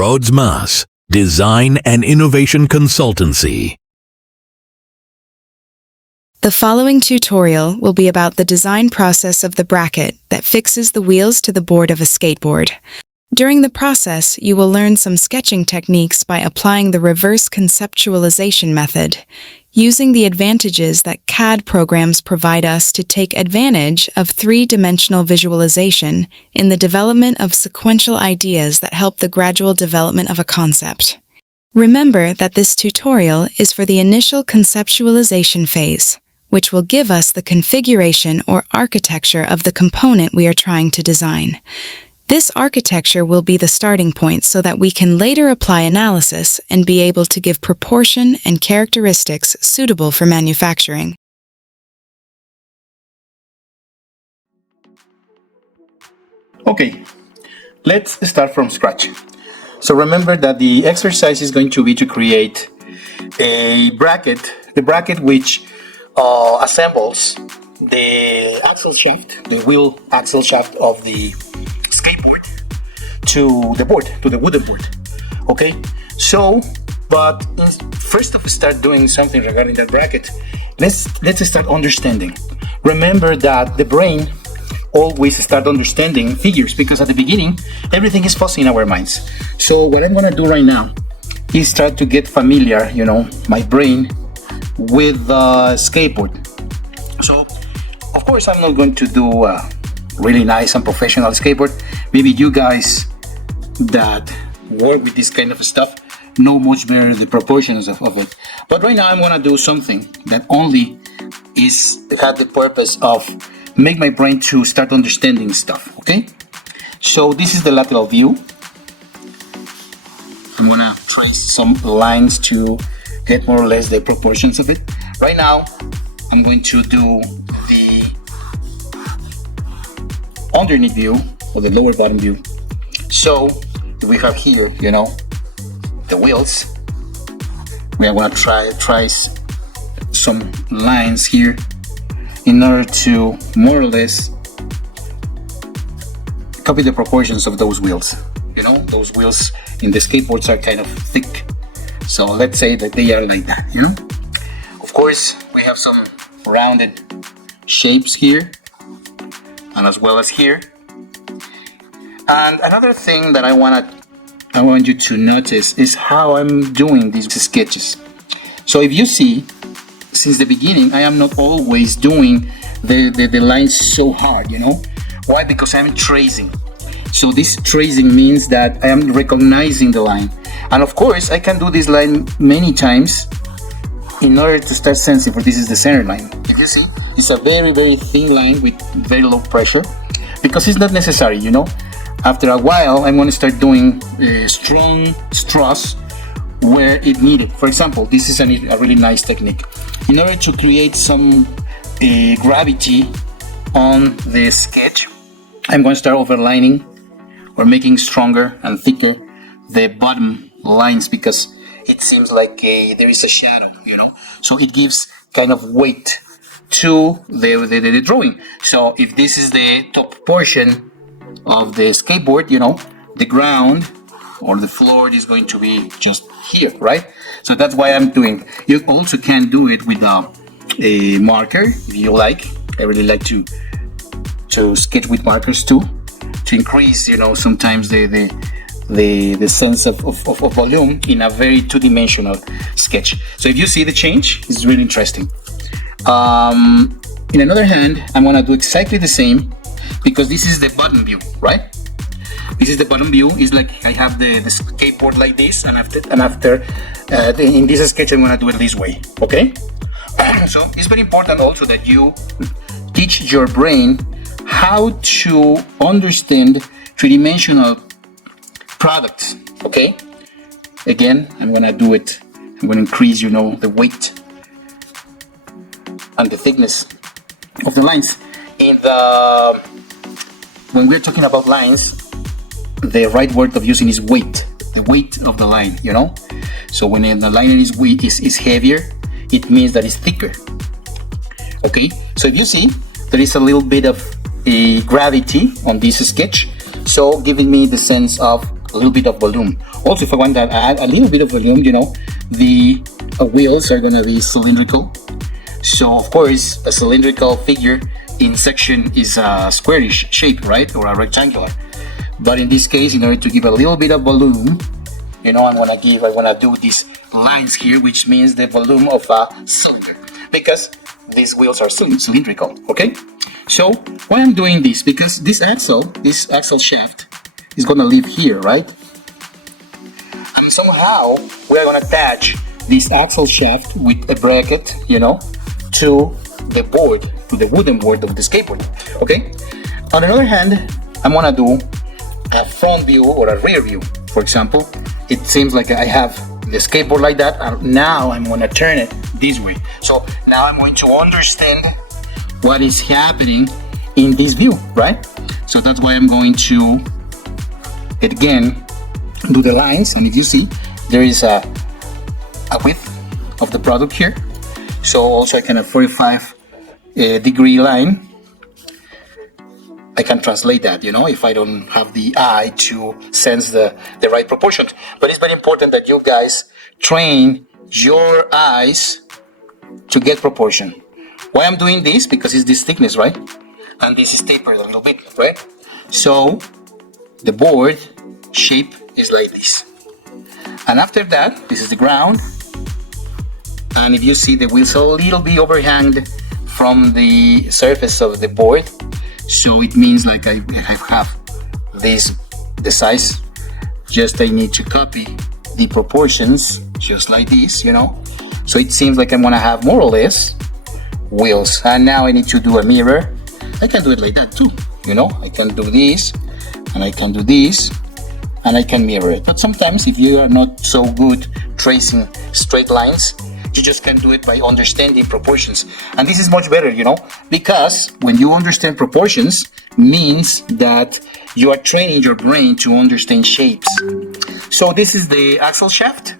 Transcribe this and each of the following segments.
RODZMAS, Design and Innovation Consultancy. The following tutorial will be about the design process of the bracket that fixes the wheels to the board of a skateboard. During the process, you will learn some sketching techniques by applying the reverse conceptualization method, using the advantages that CAD programs provide us to take advantage of three-dimensional visualization in the development of sequential ideas that help the gradual development of a concept. Remember that this tutorial is for the initial conceptualization phase, which will give us the configuration or architecture of the component we are trying to design. This architecture will be the starting point so that we can later apply analysis and be able to give proportion and characteristics suitable for manufacturing. Okay, let's start from scratch. So remember that the exercise is going to be to create a bracket, the bracket which assembles the axle shaft, the wheel axle shaft of the skateboard to the board, to the wooden board. Okay, so but first of start doing something regarding that bracket, let's start understanding. Remember that the brain always start understanding figures, because at the beginning everything is fuzzy in our minds. So what I'm gonna do right now is try to get familiar, my brain with the skateboard. So of course I'm not going to do a really nice and professional skateboard. Maybe you guys that work with this kind of stuff know much better the proportions of it. But right now I'm gonna do something that only had the purpose of make my brain to start understanding stuff. Okay, so this is the lateral view. I'm gonna trace some lines to get more or less the proportions of it. Right now I'm going to do the underneath view, or the lower bottom view. So we have here, the wheels. We are going to trace some lines here in order to more or less copy the proportions of those wheels. Those wheels in the skateboards are kind of thick. So let's say that they are like that, Of course, we have some rounded shapes here, and as well as here. And another thing that I want you to notice is how I'm doing these sketches. So if you see, since the beginning, I am not always doing the lines so hard, Why? Because I'm tracing. So this tracing means that I am recognizing the line. And of course, I can do this line many times in order to start sensing, for this is the center line. If you see, it's a very, very thin line with very low pressure, because it's not necessary, After a while, I'm going to start doing strong stress where it needed. For example, this is a really nice technique. In order to create some gravity on the sketch, I'm going to start overlining or making stronger and thicker the bottom lines, because it seems like there is a shadow, So it gives kind of weight to the drawing. So if this is the top portion of the skateboard, the ground or the floor is going to be just here, right? So that's why I'm doing. You also can do it with a marker if you like. I really like to sketch with markers too, to increase, sometimes the sense of volume in a very two-dimensional sketch. So if you see the change, it's really interesting. In another hand, I'm gonna do exactly the same, because this is the bottom view, right? This is the bottom view. It's like I have the skateboard like this, and after in this sketch I'm gonna do it this way. Okay. So it's very important also that you teach your brain how to understand three-dimensional products. Okay. Again, I'm gonna do it. I'm gonna increase, the weight and the thickness of the lines. When we're talking about lines, the right word of using is weight. The weight of the line, So when the line is heavier, it means that it's thicker. Okay. So if you see, there is a little bit of a gravity on this sketch, so giving me the sense of a little bit of volume. Also, if I want to add a little bit of volume, you know, the wheels are gonna be cylindrical. So of course, a cylindrical figure in section is a squarish shape, right, or a rectangular. But in this case, in order to give a little bit of volume, you know, I wanna do these lines here, which means the volume of a cylinder, because these wheels are cylindrical. Okay. So why I'm doing this? Because this axle shaft is gonna live here, right? And somehow we are gonna attach this axle shaft with a bracket, you know, to the board, to the wooden board of the skateboard. Okay. On the other hand, I'm gonna do a front view or a rear view. For example, it seems like I have the skateboard like that, and now I'm gonna turn it this way. So now I'm going to understand what is happening in this view, right? So that's why I'm going to again do the lines, and if you see, there is a width of the product here. So also I can have 45 degree line. I can translate that, you know, if I don't have the eye to sense the right proportions. But it's very important that you guys train your eyes to get proportion. Why I'm doing this? Because it's this thickness, right? And this is tapered a little bit, right? So the board shape is like this. And after that, this is the ground. And if you see, the wheels a little bit overhanged from the surface of the board. So it means like I have this, the size, just I need to copy the proportions, just like this, you know. So it seems like I'm gonna have more or less wheels. And now I need to do a mirror. I can do it like that too, you know. I can do this, and I can do this, and I can mirror it. But sometimes if you are not so good tracing straight lines, you just can do it by understanding proportions. And this is much better, you know, because when you understand proportions, means that you are training your brain to understand shapes. So this is the axle shaft.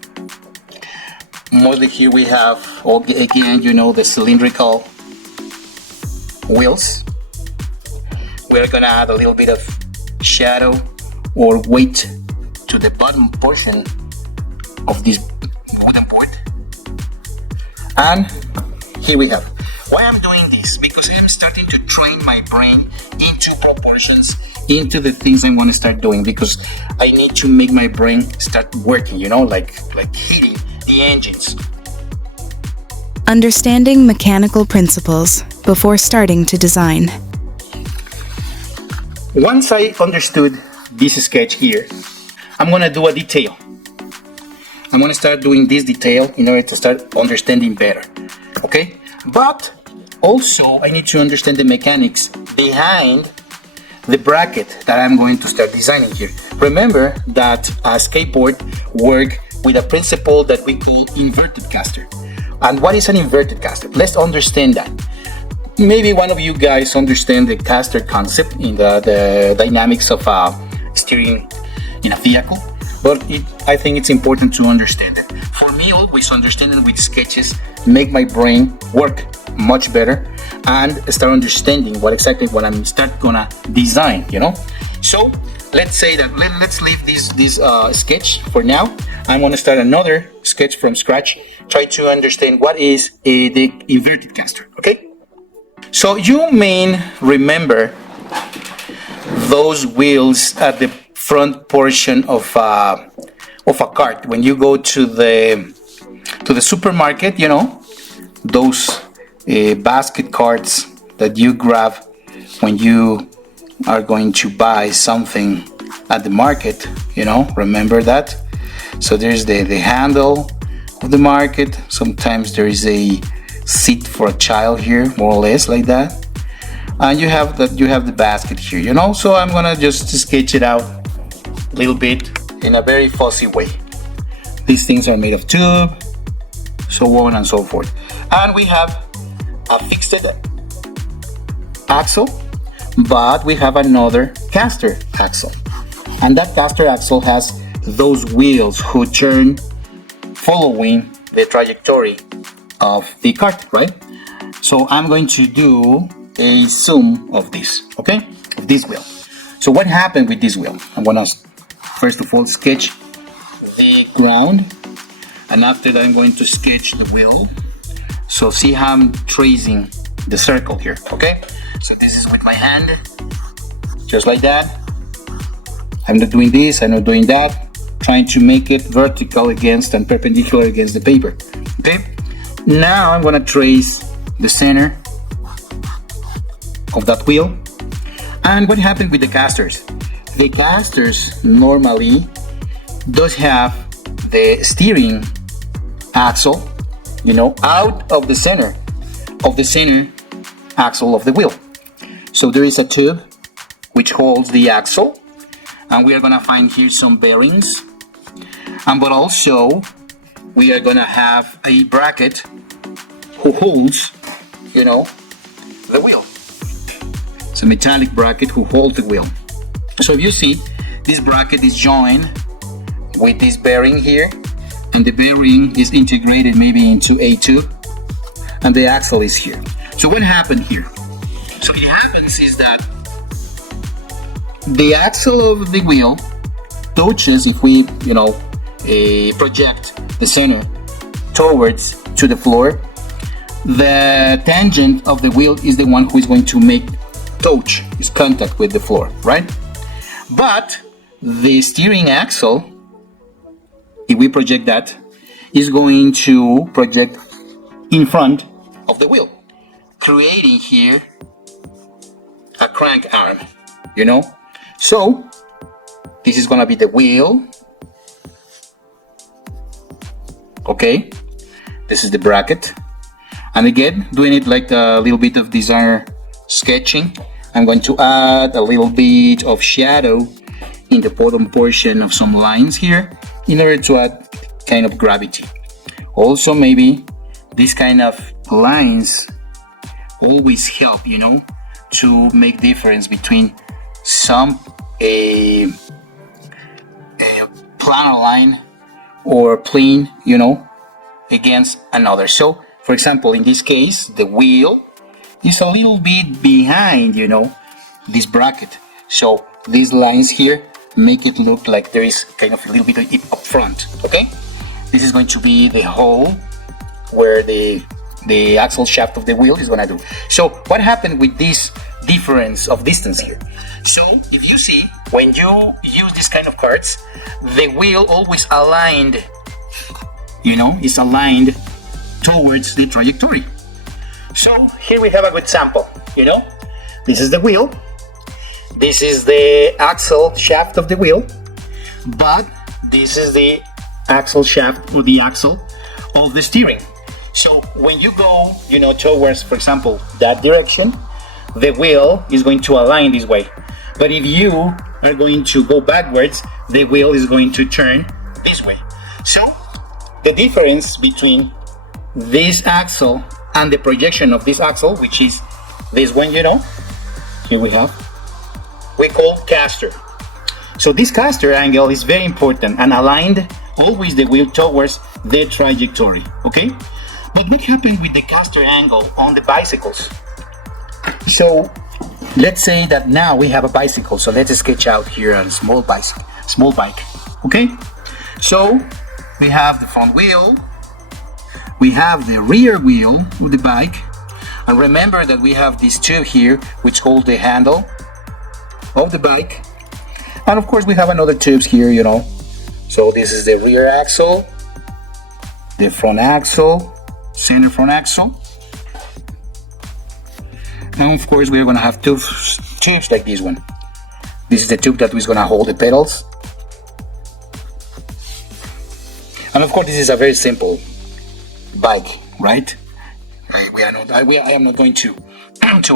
Mostly here we have, again, you know, the cylindrical wheels. We're gonna add a little bit of shadow or weight to the bottom portion of this wooden board. And here we have. Why I'm doing this? Because I'm starting to train my brain into proportions, into the things I want to start doing, because I need to make my brain start working, you know, like hitting the engines. Understanding mechanical principles before starting to design. Once I understood this sketch here, I'm gonna do a detail. I'm gonna start doing this detail in order to start understanding better, okay? But also I need to understand the mechanics behind the bracket that I'm going to start designing here. Remember that a skateboard works with a principle that we call inverted caster. And what is an inverted caster? Let's understand that. Maybe one of you guys understand the caster concept in the dynamics of steering in a vehicle. But I think it's important to understand it. For me, always understanding with sketches make my brain work much better and start understanding what I'm start gonna design, you know. So let's say that let's leave this sketch for now. I'm gonna start another sketch from scratch. Try to understand what is the inverted caster. Okay. So you may remember those wheels at the front portion of a cart when you go to the supermarket, you know, those basket carts that you grab when you are going to buy something at the market, you know, remember that? So there's the handle of the market. Sometimes there is a seat for a child here, more or less like that, and you have the basket here, you know. So I'm gonna just sketch it out a little bit in a very fussy way. These things are made of tube, so on and so forth. And we have a fixed axle, but we have another caster axle. And that caster axle has those wheels who turn following the trajectory of the cart, right? So I'm going to do a zoom of this, okay? Of this wheel. So what happened with this wheel? I'm gonna first of all sketch the ground, and after that I'm going to sketch the wheel. So see how I'm tracing the circle here, okay? So this is with my hand, just like that. I'm not doing this, I'm not doing that, trying to make it vertical against and perpendicular against the paper, okay? Now I'm gonna trace the center of that wheel. And what happened with the casters? The casters normally does have the steering axle, you know, out of the center axle of the wheel. So there is a tube which holds the axle, and we are gonna find here some bearings, but also we are gonna have a bracket who holds, you know, the wheel. It's a metallic bracket who holds the wheel. So if you see, this bracket is joined with this bearing here, and the bearing is integrated maybe into a tube, and the axle is here. So what happened here? So what happens is that the axle of the wheel touches, if we, you know, project the center towards to the floor, the tangent of the wheel is the one who is going to make touch, is contact with the floor, right? But the steering axle, if we project that, is going to project in front of the wheel, creating here a crank arm, you know? So this is gonna be the wheel, okay? This is the bracket. And again, doing it like a little bit of designer sketching, I'm going to add a little bit of shadow in the bottom portion of some lines here in order to add kind of gravity. Also, maybe these kind of lines always help, you know, to make difference between some a planar line or plane, you know, against another. So for example, in this case, the wheel is a little bit behind, you know, this bracket. So these lines here make it look like there is kind of a little bit of it up front, okay? This is going to be the hole where the axle shaft of the wheel is gonna do. So what happened with this difference of distance here? So if you see, when you use this kind of cards, the wheel always aligned, you know, is aligned towards the trajectory. So here we have a good sample, you know, this is the wheel, this is the axle shaft of the wheel, but this is the axle shaft or the axle of the steering. So when you go, you know, towards, for example, that direction, the wheel is going to align this way. But if you are going to go backwards, the wheel is going to turn this way. So the difference between this axle and the projection of this axle, which is this one, you know, here we call caster. So this caster angle is very important and aligned always the wheel towards the trajectory, okay? But what happened with the caster angle on the bicycles? So let's say that now we have a bicycle, so let's sketch out here a small bike, okay? So we have the front wheel, we have the rear wheel of the bike, and remember that we have this tube here which holds the handle of the bike, and of course we have another tubes here, you know. So this is the rear axle, the front axle, center front axle, and of course we're gonna have two tubes like this one. This is the tube that is gonna hold the pedals, and of course this is a very simple bike, right? I am not going to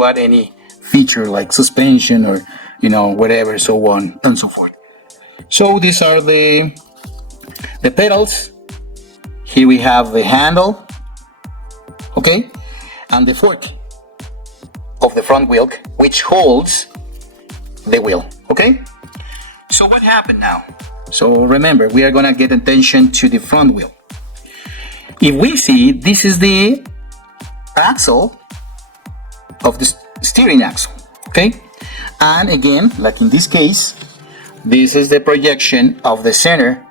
add any feature like suspension or, you know, whatever, so on and so forth. So these are the pedals. Here we have the handle, okay, and the fork of the front wheel which holds the wheel, okay? So what happened now? So remember, we are gonna get attention to the front wheel. If we see, this is the axle of the steering axle, okay? And again, like in this case, this is the projection of the center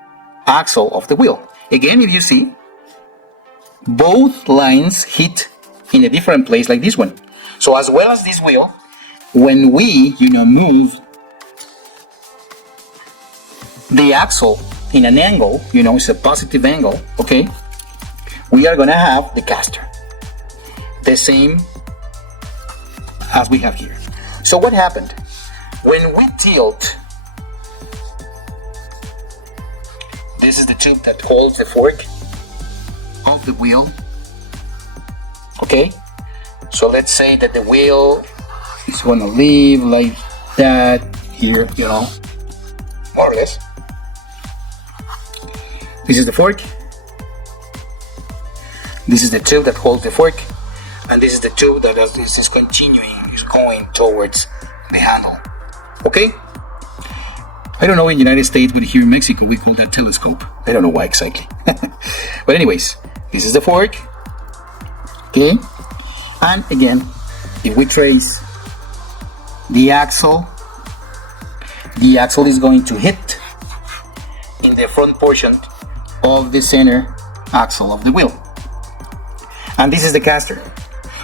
axle of the wheel. Again, if you see, both lines hit in a different place like this one. So as well as this wheel, when we, move the axle in an angle, it's a positive angle, okay, we are gonna have the caster. The same as we have here. So what happened? When we tilt, this is the tube that holds the fork of the wheel. Okay, so let's say that the wheel is gonna leave like that here, more or less. This is the fork. This is the tube that holds the fork, and this is the tube that is continuing, is going towards the handle. Okay? I don't know in the United States, but here in Mexico we call that telescope. I don't know why exactly. But anyways, this is the fork. Okay? And again, if we trace the axle is going to hit in the front portion of the center axle of the wheel. And this is the caster.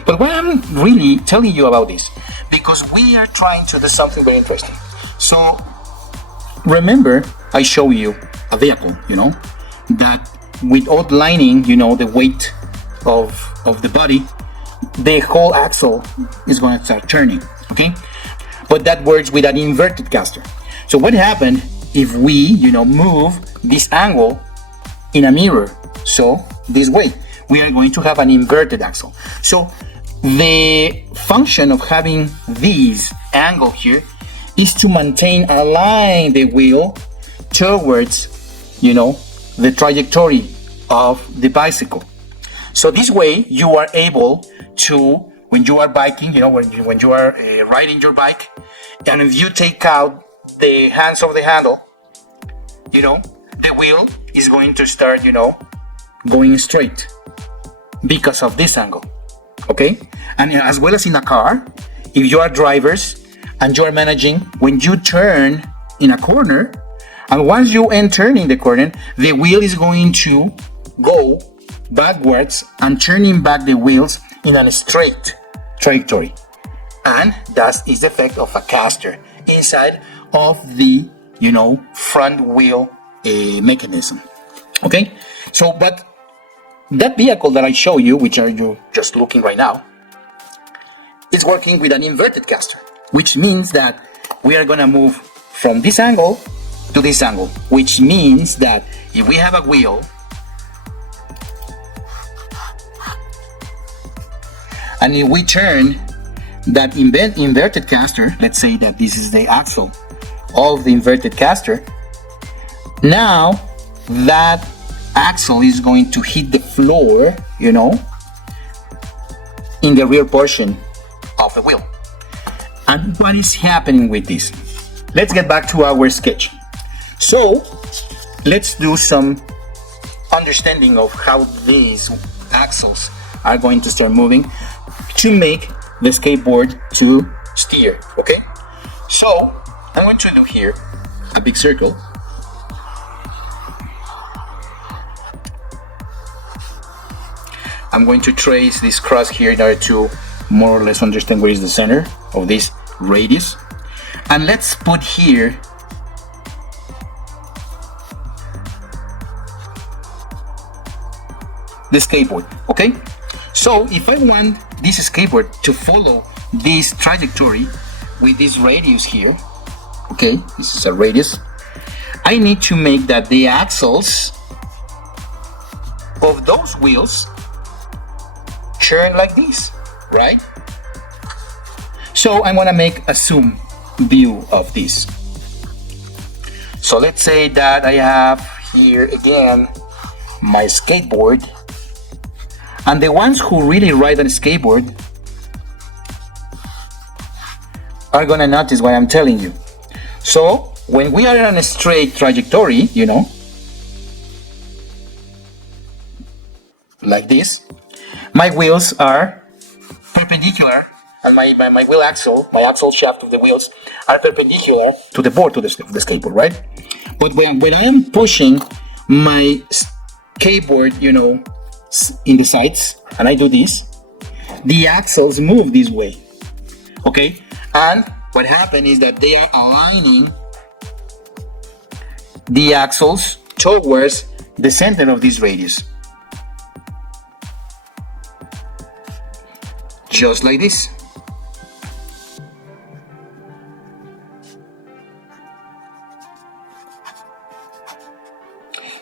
But why I'm really telling you about this? Because we are trying to do something very interesting. So remember, I show you a vehicle, that with outlining, the weight of the body, the whole axle is going to start turning, okay? But that works with an inverted caster. So what happened if we, move this angle in a mirror? So this way, we are going to have an inverted axle. So the function of having this angle here is to align the wheel towards, the trajectory of the bicycle. So this way you are able to, when you are biking, when you are riding your bike, and if you take out the hands of the handle, the wheel is going to start, going straight because of this angle. Okay? And as well as in a car, if you are drivers and you are managing, when you turn in a corner, and once you enter in the corner, the wheel is going to go backwards and turning back the wheels in a straight trajectory. And that is the effect of a caster inside of the, front wheel mechanism. Okay? So, but that vehicle that I show you, which are you just looking right now, is working with an inverted caster, which means that we are gonna move from this angle to this angle, which means that if we have a wheel and if we turn that inverted caster, let's say that this is the axle of the inverted caster, now that axle is going to hit the floor, in the rear portion of the wheel. And what is happening with this? Let's get back to our sketch. So let's do some understanding of how these axles are going to start moving to make the skateboard to steer. Okay, so I'm going to do here a big circle. I'm going to trace this cross here in order to more or less understand where is the center of this radius. And let's put here the skateboard, okay? So if I want this skateboard to follow this trajectory with this radius here, okay, this is a radius, I need to make that the axles of those wheels turn like this, right? So I'm gonna make a zoom view of this. So let's say that I have here again my skateboard, and the ones who really ride on a skateboard are gonna notice what I'm telling you. So when we are on a straight trajectory, like this, my wheels are perpendicular and my wheel axle, my axle shaft of the wheels are perpendicular to the board, to the skateboard, right? But when I am pushing my skateboard, you know, in the sides, and I do this, the axles move this way, okay? And what happened is that they are aligning the axles towards the center of this radius. Just like this.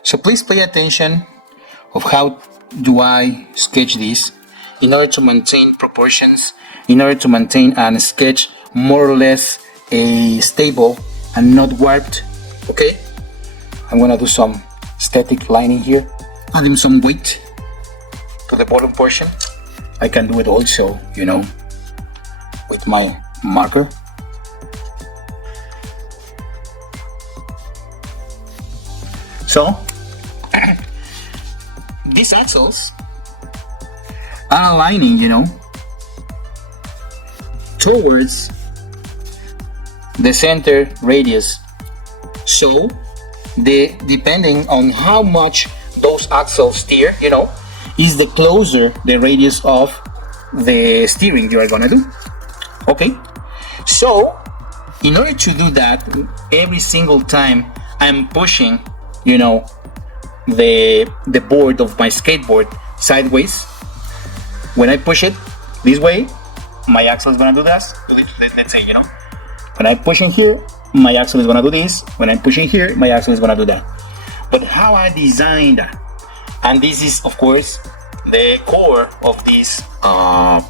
So please pay attention of how do I sketch this in order to maintain proportions, in order to maintain and sketch more or less a stable and not warped, okay? I'm gonna do some static lining here, adding some weight to the bottom portion. I can do it also, you know, with my marker. So, these axles are aligning, you know, towards the center radius. So, depending on how much those axles steer, you know, is the closer the radius of the steering you are gonna do. Okay, so in order to do that, every single time I'm pushing, you know, the board of my skateboard sideways, when I push it this way, my axle is gonna do this. Let's say, you know, when I push in here, my axle is gonna do this. When I'm pushing here, my axle is gonna do that. But how I designed that, and this is of course the core of this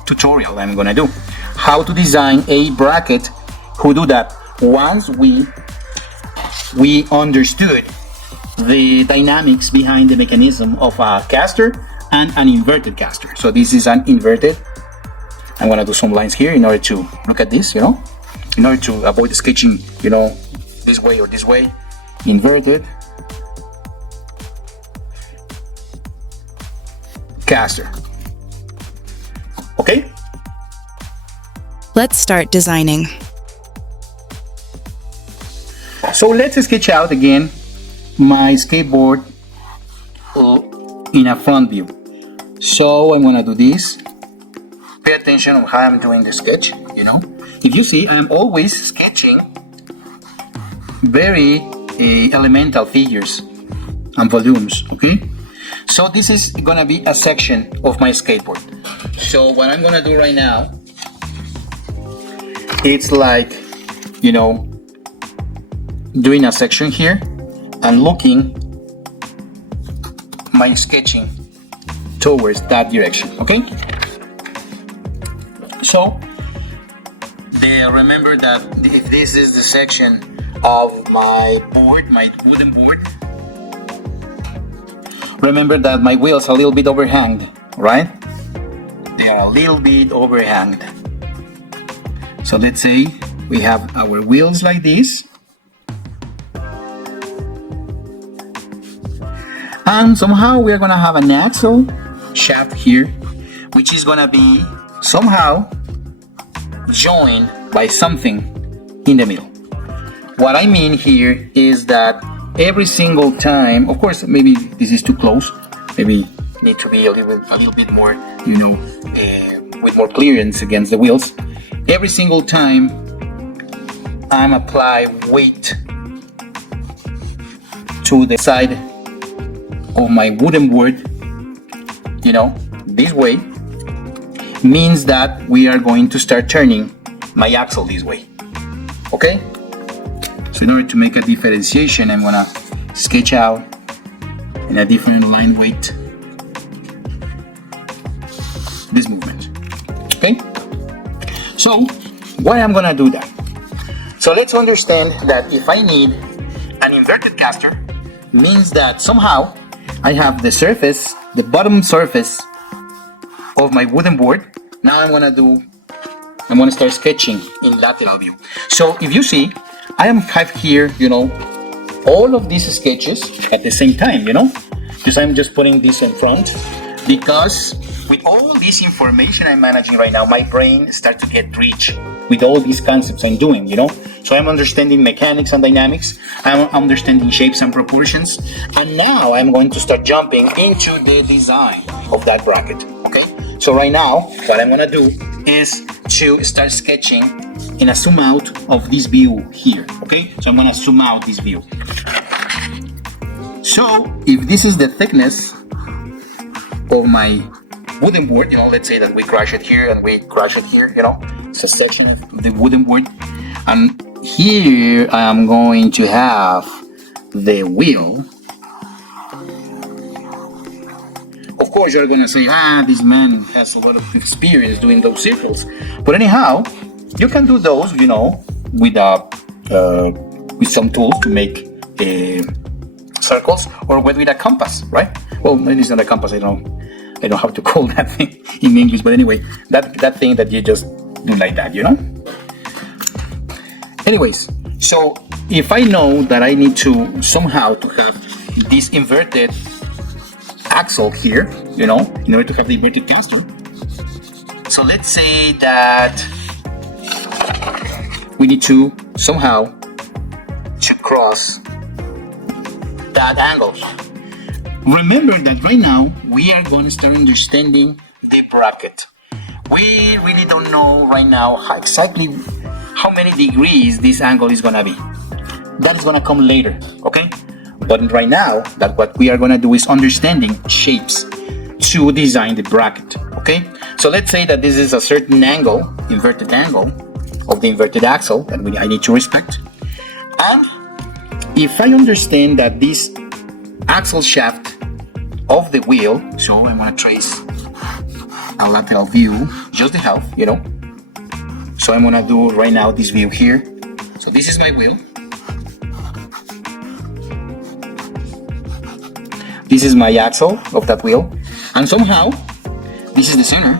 tutorial I'm gonna do, how to design a bracket who do that. Once we understood the dynamics behind the mechanism of a caster and an inverted caster. So this is an inverted. I'm gonna do some lines here in order to look at this, you know, in order to avoid the sketching, you know, this way or this way. Inverted caster. Okay? Let's start designing. So let's sketch out again my skateboard in a front view. So I'm gonna do this. Pay attention on how I'm doing the sketch, you know. If you see, I'm always sketching very elemental figures and volumes, okay? So this is gonna be a section of my skateboard. So what I'm gonna do right now, it's like, you know, doing a section here and looking my sketching towards that direction, okay? So remember that if this is the section of my board, my wooden board, remember that my wheels are a little bit overhanged, right? They are a little bit overhanged. So let's say we have our wheels like this, and somehow we are gonna have an axle shaft here, which is gonna be somehow joined by something in the middle. What I mean here is that every single time, of course, maybe this is too close, maybe need to be a little bit more, you know, with more clearance against the wheels. Every single time I'm apply weight to the side of my wooden board, you know, this way, means that we are going to start turning my axle this way, okay? So in order to make a differentiation, I'm gonna sketch out in a different line weight this movement, okay? So why I'm gonna do that? So let's understand that if I need an inverted caster, means that somehow I have the surface, the bottom surface of my wooden board. Now I'm gonna start sketching in lateral view. So if you see, I have here, you know, all of these sketches at the same time, you know, because I'm just putting this in front Because with all this information I'm managing right now, my brain starts to get rich with all these concepts I'm doing, So I'm understanding mechanics and dynamics, I'm understanding shapes and proportions, and now I'm going to start jumping into the design of that bracket, okay? So right now, what I'm gonna do is to start sketching in a zoom out of this view here, okay? So I'm gonna zoom out this view. So if this is the thickness of my wooden board, let's say that we crash it here and we crash it here, it's a section of the wooden board, and here I'm going to have the wheel. Of course you're gonna say, this man has a lot of experience doing those circles, but anyhow, you can do those, with some tools to make circles, or with a compass, right? Well, maybe it's not a compass, I don't know how to call that thing in English, but anyway, that thing that you just do like that, Anyways, so if I know that I need to somehow to have this inverted axle here, in order to have the inverted caster. So let's say that we need to somehow to cross that angle. Remember that right now we are going to start understanding the bracket. We really don't know right now exactly how many degrees this angle is going to be. That is going to come later, okay? But right now, that what we are going to do is understanding shapes to design the bracket, okay? So let's say that this is a certain angle, inverted angle of the inverted axle that I need to respect. And if I understand that this axle shaft of the wheel, so I'm going to trace a lateral view, just the half, So I'm going to do right now this view here. So this is my wheel. This is my axle of that wheel, and somehow this is the center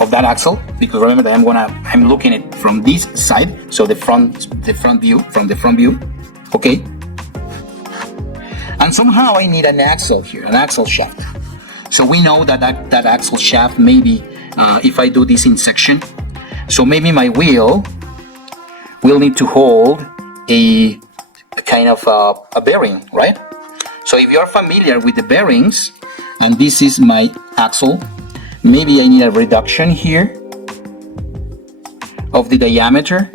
of that axle, because remember that I'm looking at it from this side, so the front view, okay? And somehow I need an axle here, an axle shaft. So we know that axle shaft, maybe if I do this in section, so maybe my wheel will need to hold a kind of a bearing, right? So if you're familiar with the bearings, and this is my axle, maybe I need a reduction here of the diameter,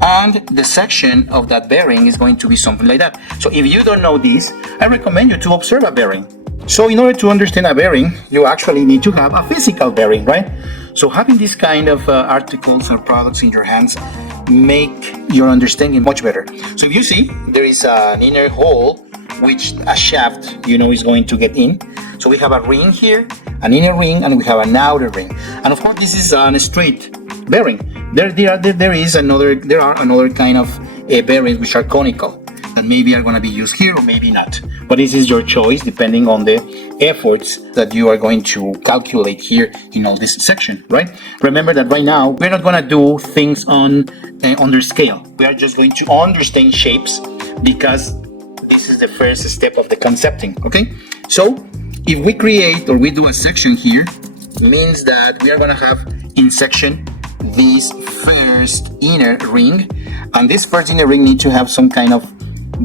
and the section of that bearing is going to be something like that. So if you don't know this, I recommend you to observe a bearing. So in order to understand a bearing, you actually need to have a physical bearing, right? So having this kind of articles or products in your hands make your understanding much better. So if you see, there is an inner hole which a shaft, is going to get in. So we have a ring here, an inner ring, and we have an outer ring. And of course, this is a straight bearing. There are another kind of bearings which are conical that maybe are going to be used here or maybe not. But this is your choice depending on the efforts that you are going to calculate here in all this section, right? Remember that right now we're not going to do things on their scale. We are just going to understand shapes, because this is the first step of the concepting, okay? So if we create or we do a section here, means that we are going to have in section this first inner ring, and this first inner ring needs to have some kind of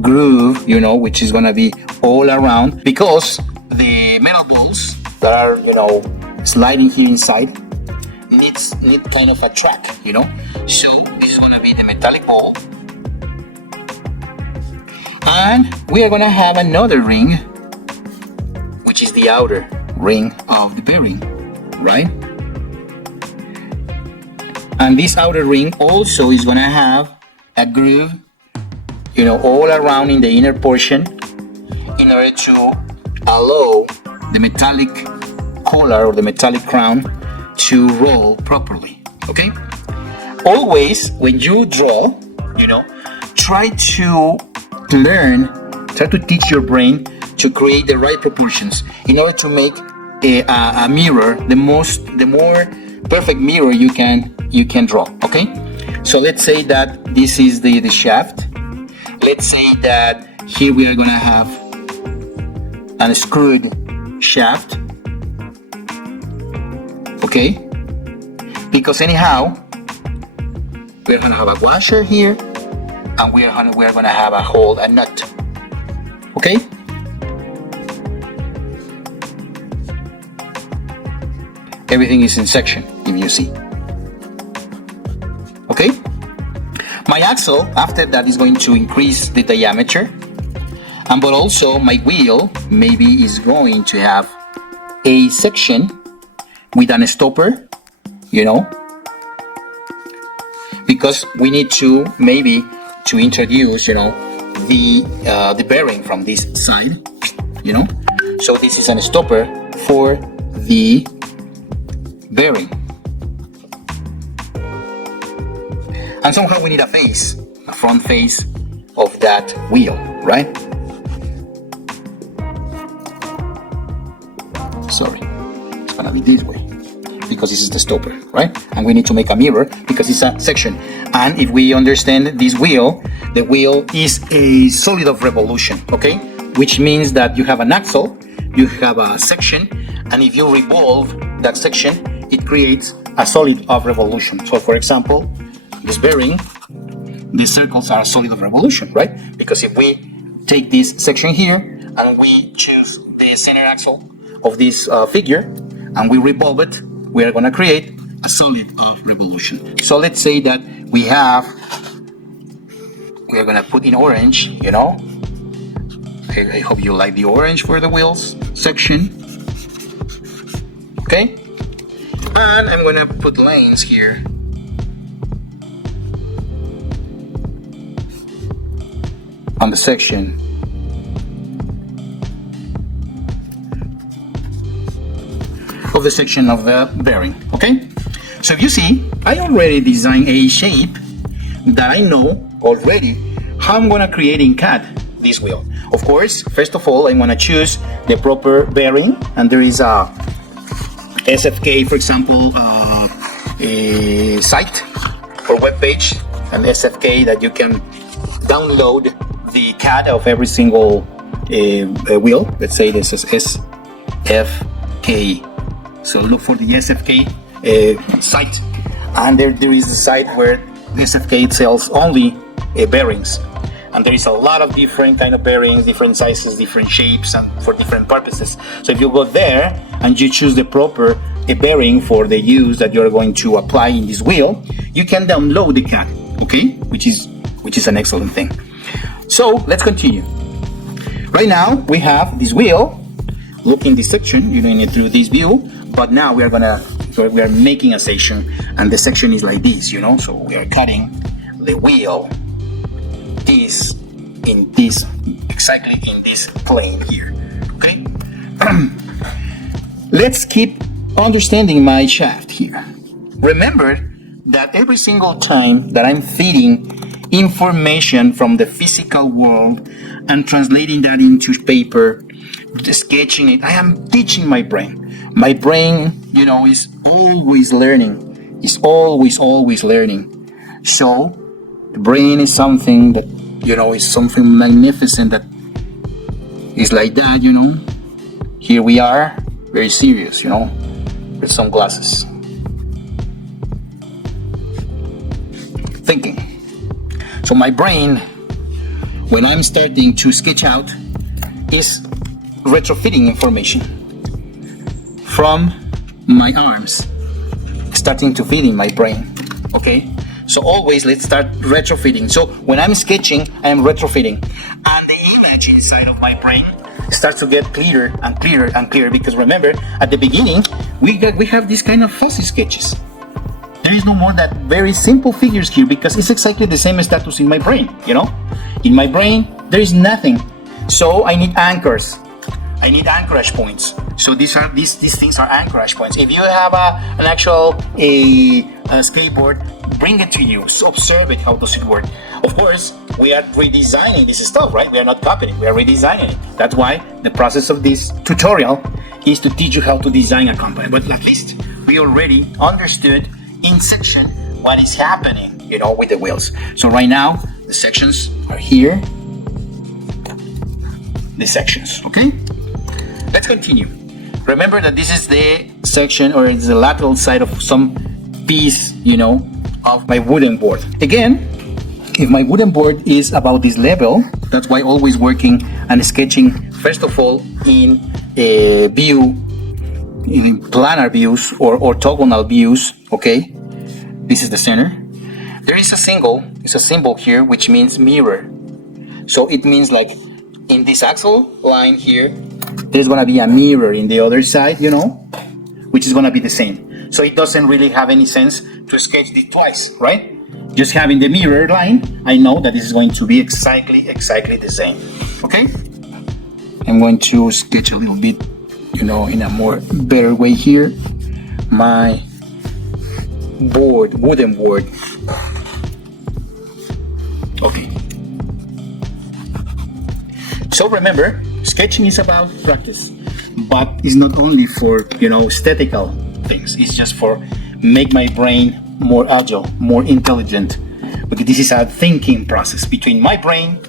groove, which is going to be all around, because the metal balls that are, sliding here inside need kind of a track, So this is going to be the metallic ball, and we are going to have another ring, which is the outer ring of the bearing, right? And this outer ring also is going to have a groove, all around in the inner portion, in order to allow the metallic collar or the metallic crown to roll properly, okay? Always, when you draw, try to teach your brain to create the right proportions in order to make a mirror, the more perfect mirror you can draw, okay? So let's say that this is the shaft. Let's say that here we are gonna have and screwed shaft. Okay? Because anyhow, we're gonna have a washer here, and we're gonna have a hole, a nut. Okay? Everything is in section, if you see. Okay? My axle, after that, is going to increase the diameter, and but also my wheel maybe is going to have a section with an stopper, you know, because we need to maybe to introduce, you know, the bearing from this side, you know. So this is a stopper for the bearing, and somehow we need a face, a front face of that wheel, right? Sorry, it's gonna be this way because this is the stopper, right? And we need to make a mirror because it's a section. And if we understand this wheel, the wheel is a solid of revolution, okay? Which means that you have an axle, you have a section, and if you revolve that section, it creates a solid of revolution. So for example, this bearing, these circles are a solid of revolution, right? Because if we take this section here and we choose the center axle of this figure and we revolve it, we are going to create a solid of revolution. So let's say that we are going to put in orange, you know. I hope you like the orange for the wheels section. Okay? And I'm going to put lanes here. On the section. Of the section of the bearing, okay? So if you see, I already designed a shape that I know already how I'm gonna create in CAD this wheel. Of course, first of all, I'm gonna choose the proper bearing, and there is a SFK, for example, a site or web page, an SFK that you can download the CAD of every single wheel. Let's say this is SFK. So look for the SFK site, and there is a site where the SFK sells only bearings, and there is a lot of different kind of bearings, different sizes, different shapes, and for different purposes. So if you go there and you choose the proper bearing for the use that you're going to apply in this wheel, you can download the CAD, okay, which is an excellent thing. So let's continue. Right now we have this wheel. Look in this section, you're doing it through this view. But now we are making a section, and the section is like this, you know. So we are cutting the wheel exactly in this plane here. Okay. Let's keep understanding my shaft here. Remember that every single time that I'm feeding information from the physical world and translating that into paper, sketching it, I am teaching my brain. My brain, you know, is always learning. It's always learning. So, the brain is something that, you know, is something magnificent that is like that, you know. Here we are, very serious, you know, with some glasses. Thinking. So my brain, when I'm starting to sketch out, is retrofitting information from my arms, starting to feed in my brain, okay? So always let's start retrofitting. So when I'm sketching, I am retrofitting, and the image inside of my brain starts to get clearer and clearer and clearer, because remember, at the beginning, we have these kind of fuzzy sketches. There is no more that very simple figures here, because it's exactly the same status in my brain, you know? In my brain, there is nothing. So I need anchors. I need anchorage points. So these things are anchorage points. If you have an actual skateboard, bring it to you. So observe it. How does it work? Of course, we are redesigning this stuff, right? We are not copying. We are redesigning it. That's why the process of this tutorial is to teach you how to design a component. But at least we already understood in section what is happening, you know, with the wheels. So right now the sections are here. The sections, okay? Let's continue. Remember that this is the section, or it's the lateral side of some piece, of my wooden board. Again, if my wooden board is about this level, that's why always working and sketching, first of all, in a view, in planar views or orthogonal views, okay? This is the center. There is a symbol here, which means mirror. So it means like in this axle line here, there's gonna be a mirror in the other side, which is gonna be the same. So it doesn't really have any sense to sketch this twice, right? Just having the mirror line, I know that this is going to be exactly the same, okay? I'm going to sketch a little bit, in a more better way here, my board, wooden board. Okay. So remember, sketching is about practice, but it's not only for, aesthetical things. It's just for make my brain more agile, more intelligent. But this is a thinking process between my brain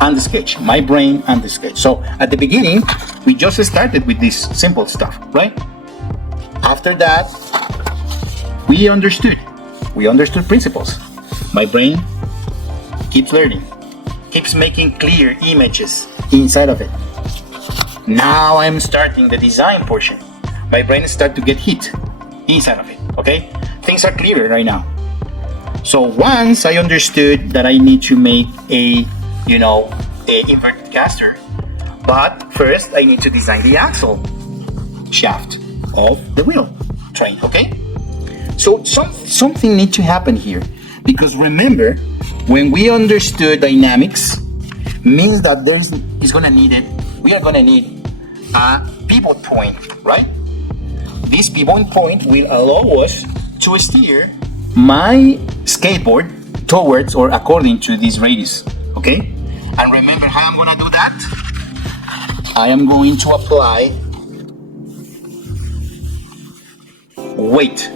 and the sketch, my brain and the sketch. So at the beginning, we just started with this simple stuff, right? After that, we understood principles. My brain keeps learning, keeps making clear images inside of it. Now I'm starting the design portion. My brain starts to get hit inside of it, okay? Things are clearer right now. So once I understood that I need to make a inverted caster, but first I need to design the axle shaft of the wheel train, okay? So something needs to happen here, because remember, when we understood dynamics, means that we are gonna need a pivot point, right? This pivot point will allow us to steer my skateboard towards or according to this radius, okay? And remember how I'm gonna do that? I am going to apply weight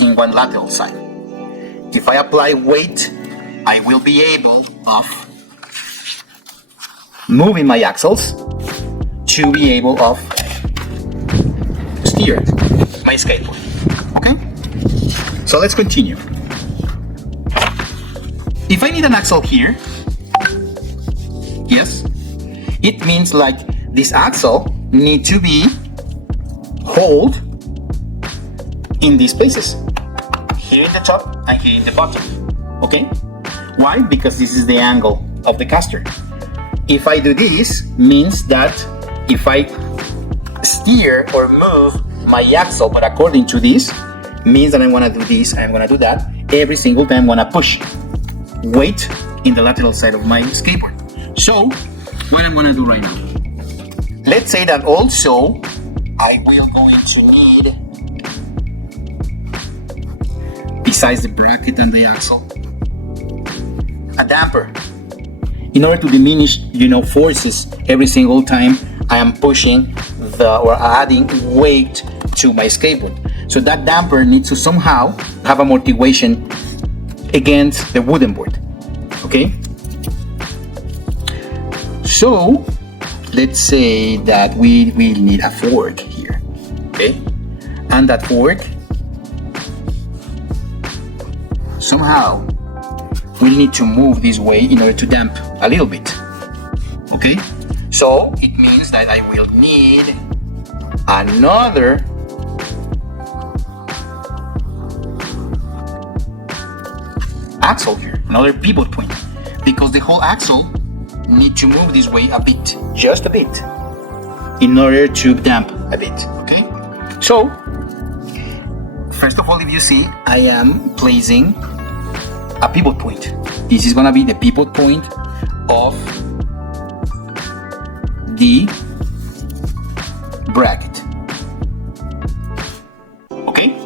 in one lateral side. If I apply weight, I will be able of moving my axles to be able of steer my skateboard, okay? So let's continue. If I need an axle here, yes, it means like this axle need to be hold in these places, here in the top and here in the bottom, okay? Why? Because this is the angle of the caster. If I do this, means that if I steer or move my axle, but according to this, means that I'm gonna do this, I'm gonna do that. Every single time I'm gonna push weight in the lateral side of my skateboard. So, what I'm gonna do right now? Let's say that also I will going to need, besides the bracket and the axle, a damper. In order to diminish, forces every single time I am pushing or adding weight to my skateboard. So that damper needs to somehow have amortiguation against the wooden board, okay? So let's say that we will need a fork here, okay? And that fork somehow we'll need to move this way in order to damp a little bit, okay? So it means that I will need another axle here, another pivot point, because the whole axle need to move this way a bit, just a bit, in order to damp a bit, okay? So first of all, if you see, I am placing a pivot point. This is gonna be the pivot point of the bracket, okay?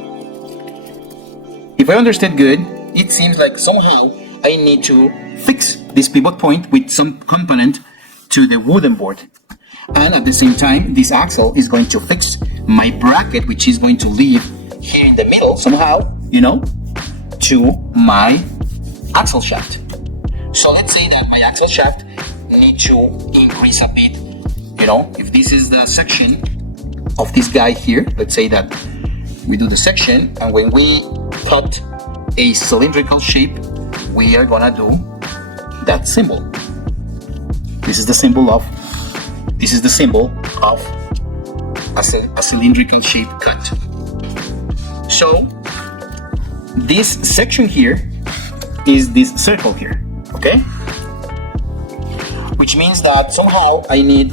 If I understand good, it seems like somehow I need to fix this pivot point with some component to the wooden board, and at the same time this axle is going to fix my bracket, which is going to leave here in the middle somehow, to my axle shaft. So let's say that my axle shaft need to increase a bit you know, if this is the section of this guy here, let's say that we do the section, and when we cut a cylindrical shape, we are gonna do that symbol. This is the symbol of a cylindrical shape cut. So this section here is this circle here, okay? Which means that somehow I need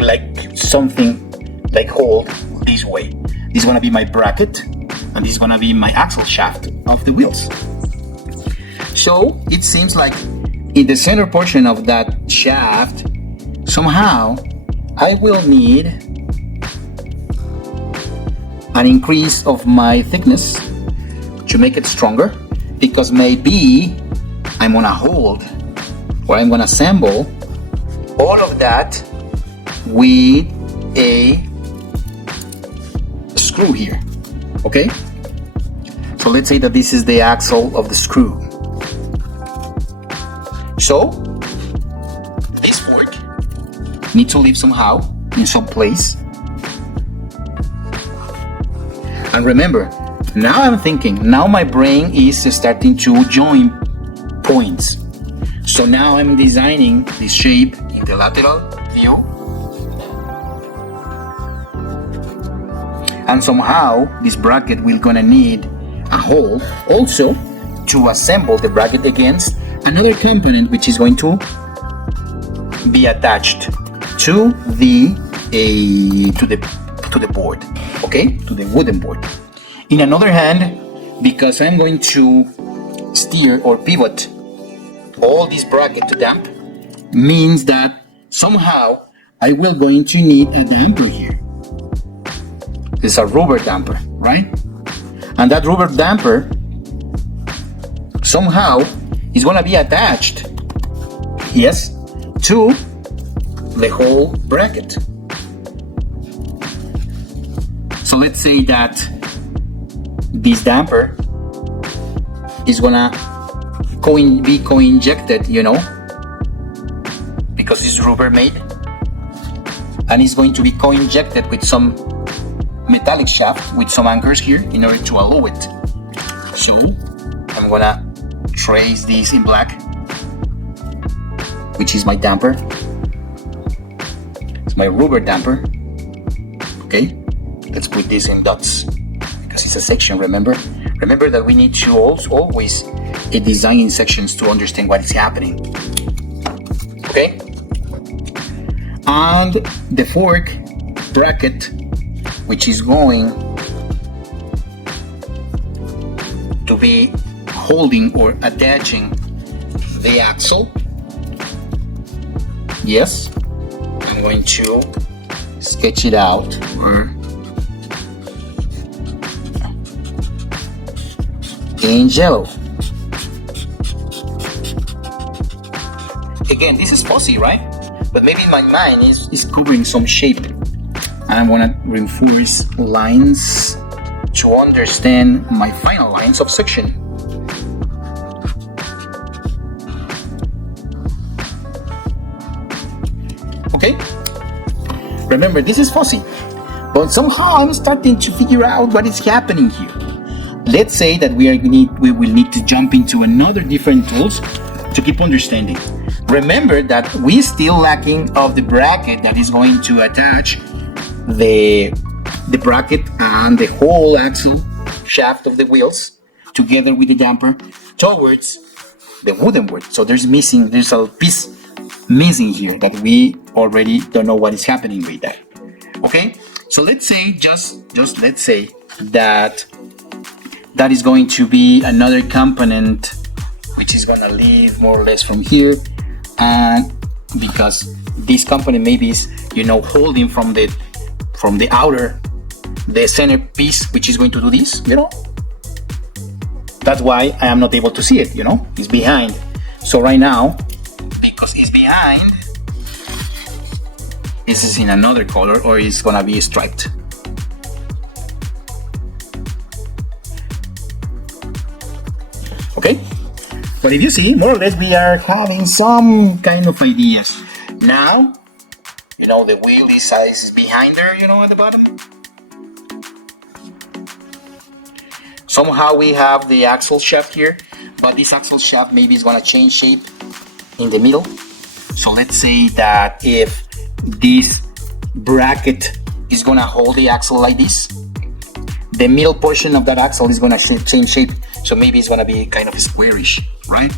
like something like hold this way. This is gonna be my bracket, and this is gonna be my axle shaft of the wheels. So it seems like in the center portion of that shaft, somehow I will need an increase of my thickness to make it stronger, because maybe I'm gonna hold or I'm gonna assemble all of that with a screw here, okay? So let's say that this is the axle of the screw. So this fork needs to live somehow in some place. And remember, now I'm thinking, now my brain is starting to join points. So now I'm designing this shape in the lateral view. And somehow this bracket will gonna need a hole also to assemble the bracket against another component which is going to be attached to the board, okay, to the wooden board. In another hand, because I'm going to steer or pivot all this bracket to damp, means that somehow I will going to need a damper here. This is a rubber damper, right? And that rubber damper somehow is going to be attached, yes, to the whole bracket. So let's say that this damper is gonna be co-injected, you know, because it's rubber made, and it's going to be co-injected with some metallic shaft with some anchors here in order to allow it. So I'm gonna trace this in black, which is my damper. It's my rubber damper. Okay, let's put this in dots because it's a section. Remember that we need to always design in sections to understand what is happening. Okay, and the fork bracket, which is going to be holding or attaching the axle. Yes, I'm going to sketch it out or in yellow. Again, this is fuzzy, right? But maybe my mind is covering some shape. I want to reinforce lines to understand my final lines of section. Okay? Remember, this is fuzzy, but somehow I'm starting to figure out what is happening here. Let's say that we will need to jump into another different tools to keep understanding. Remember that we're still lacking of the bracket that is going to attach the bracket and the whole axle shaft of the wheels together with the damper towards the wooden board. So there's a piece missing here that we already don't know what is happening with that. Okay, so let's say just let's say that is going to be another component which is gonna leave more or less from here, and because this component maybe is, you know, holding from the outer, the center piece, which is going to do this, you know. That's why I am not able to see it, you know, it's behind. So right now, because it's behind, this is in another color or it's gonna be striped. Okay, but if you see, more or less we are having some kind of ideas. Now, you the wheel is behind there, at the bottom. Somehow we have the axle shaft here, but this axle shaft maybe is gonna change shape in the middle. So let's say that if this bracket is gonna hold the axle like this, the middle portion of that axle is gonna change shape. So maybe it's gonna be kind of squarish, right?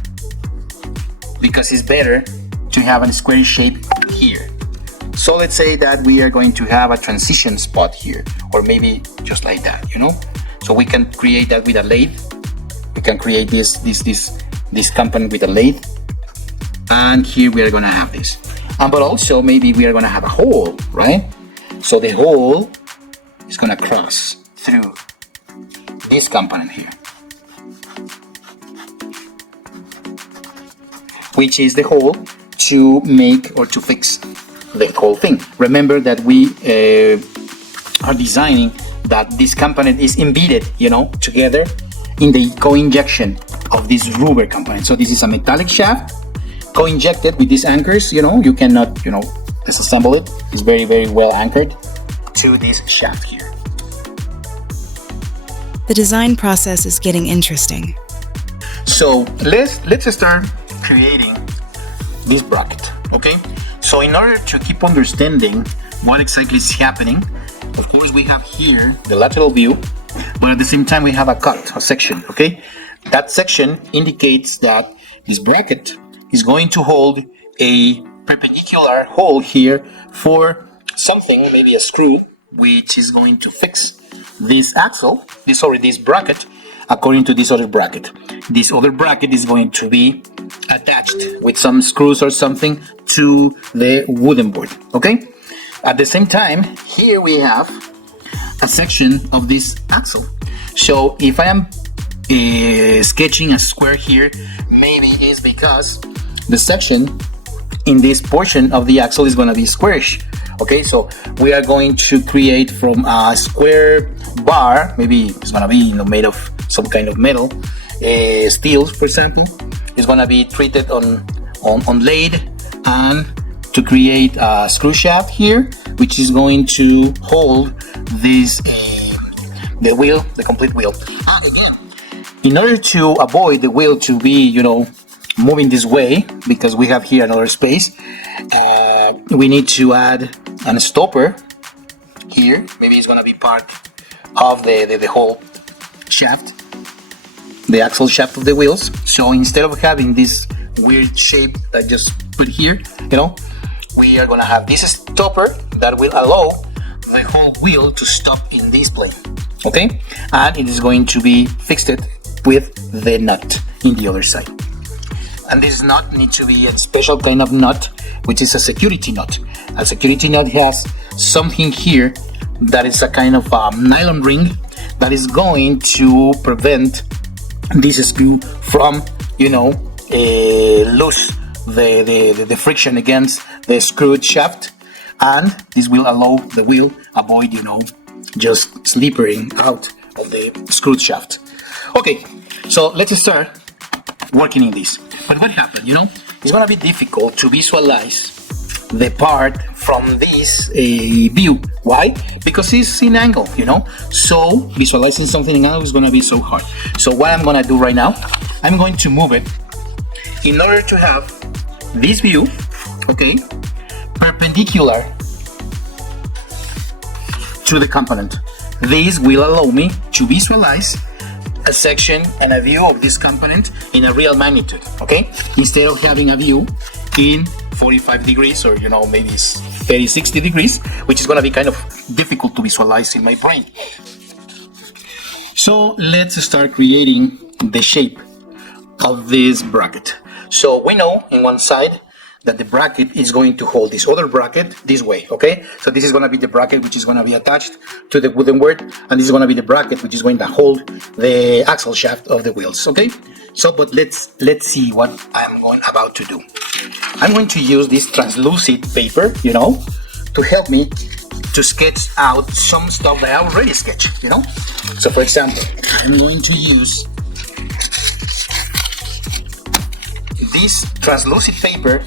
Because it's better to have a square shape here. So let's say that we are going to have a transition spot here, or maybe just like that, So we can create that with a lathe. We can create this component with a lathe, and here we are gonna have this. But also maybe we are gonna have a hole, right? So the hole is gonna cross through this component here, which is the hole to make or to fix the whole thing. Remember that we are designing that this component is embedded, together in the co-injection of this rubber component. So this is a metallic shaft co-injected with these anchors. You cannot, disassemble it. It's very, very well anchored to this shaft here. The design process is getting interesting. So let's start creating this bracket, okay? So in order to keep understanding what exactly is happening, of course we have here the lateral view, but at the same time we have a section, okay? That section indicates that this bracket is going to hold a perpendicular hole here for something, maybe a screw, which is going to fix this axle, this bracket, according to this other bracket. This other bracket is going to be attached with some screws or something to the wooden board, okay? At the same time, here we have a section of this axle. So if I am sketching a square here, maybe it's because the section in this portion of the axle is going to be squarish. Okay, so we are going to create from a square bar, maybe it's going to be made of some kind of metal, steel for example. It's going to be treated on lathe, and to create a screw shaft here, which is going to hold this the complete wheel. Again, in order to avoid the wheel to be moving this way, because we have here another space, we need to add a stopper here. Maybe it's gonna be part of the whole shaft, the axle shaft of the wheels. So instead of having this weird shape that I just put here, we are gonna have this stopper that will allow the whole wheel to stop in this plane, okay? And it is going to be fixed with the nut in the other side. And this nut needs to be a special kind of nut, which is a security nut. A security nut has something here that is a kind of nylon ring that is going to prevent this screw from, lose the friction against the screwed shaft, and this will allow the wheel avoid, just slipping out of the screwed shaft. Okay, so let's start working in this. But what happened, it's gonna be difficult to visualize the part from this view. Why? Because it's in angle, so visualizing something in angle is gonna be so hard. So what I'm gonna do right now, I'm going to move it in order to have this view, okay, perpendicular to the component. This will allow me to visualize a section and a view of this component in a real magnitude, okay? Instead of having a view in 45 degrees or, maybe 30, 60 degrees, which is gonna be kind of difficult to visualize in my brain. So let's start creating the shape of this bracket. So we know in one side that the bracket is going to hold this other bracket this way, okay? So this is going to be the bracket which is going to be attached to the wooden board, and this is going to be the bracket which is going to hold the axle shaft of the wheels, okay? So, but let's see what I'm about to do. I'm going to use this translucent paper, to help me to sketch out some stuff that I already sketched, So for example, I'm going to use this translucent paper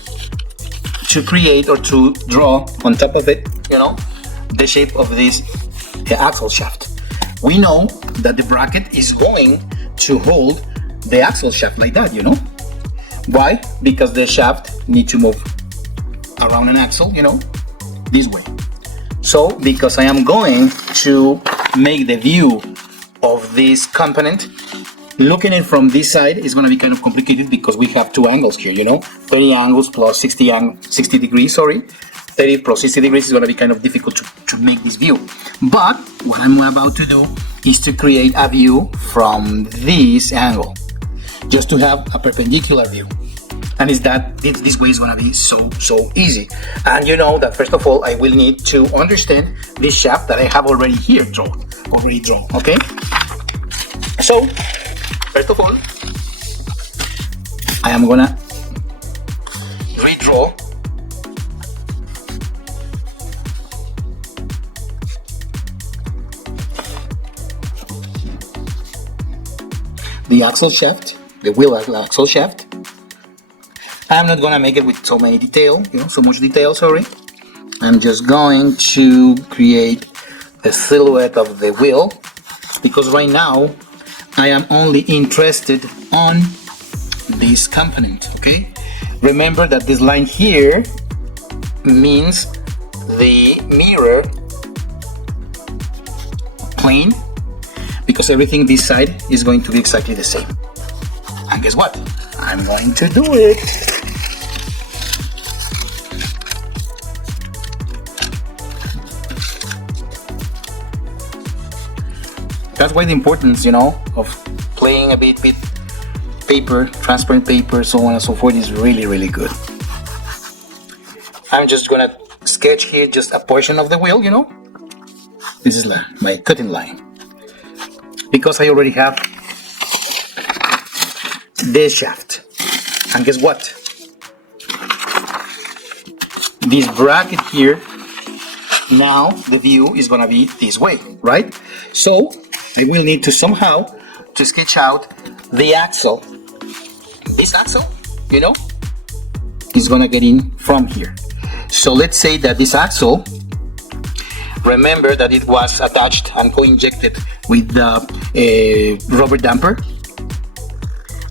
to create or to draw on top of it, you know, the shape of this axle shaft. We know that the bracket is going to hold the axle shaft like that, you know. Why? Because the shaft needs to move around an axle, you know, this way. So because I am going to make the view of this component, looking at it from this side is going to be kind of complicated because we have two angles here, you know, 30 angles plus 60 degrees, 30 plus 60 degrees is going to be kind of difficult to make this view. But what I'm about to do is to create a view from this angle, just to have a perpendicular view. And is that this way is going to be so easy. And you know that first of all I will need to understand this shaft that I have already drawn, okay? So first of all, I am gonna redraw the axle shaft, the wheel axle shaft. I'm not gonna make it with so many detail, you know, so much detail, sorry. I'm just going to create the silhouette of the wheel because right now I am only interested on this component, okay? Remember that this line here means the mirror plane, because everything this side is going to be exactly the same. And guess what? I'm going to do it. That's why the importance, you know, of playing a bit with paper, transparent paper, so on and so forth is really good. I'm just gonna sketch here just a portion of the wheel, you know. This is my cutting line. Because I already have this shaft. And guess what? This bracket here, now the view is gonna be this way, right? So I will need to somehow to sketch out the axle. This axle, you know, is gonna get in from here. So let's say that this axle, remember that it was attached and co-injected with the rubber damper,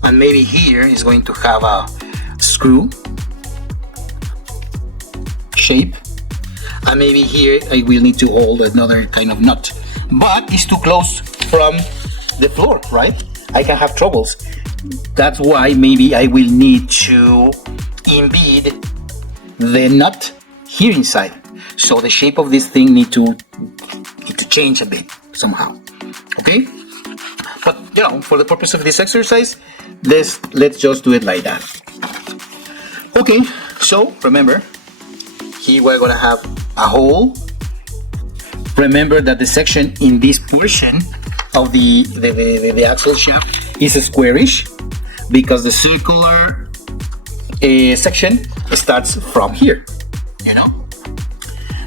and maybe here is going to have a screw shape, and maybe here I will need to hold another kind of nut, but it's too close from the floor, right? I can have troubles. That's why maybe I will need to embed the nut here inside. So the shape of this thing need to change a bit somehow, okay? But you know, for the purpose of this exercise, let's just do it like that. Okay, so remember, here we're gonna have a hole. Remember that the section in this portion of the axle shaft is squarish because the circular section starts from here, you know.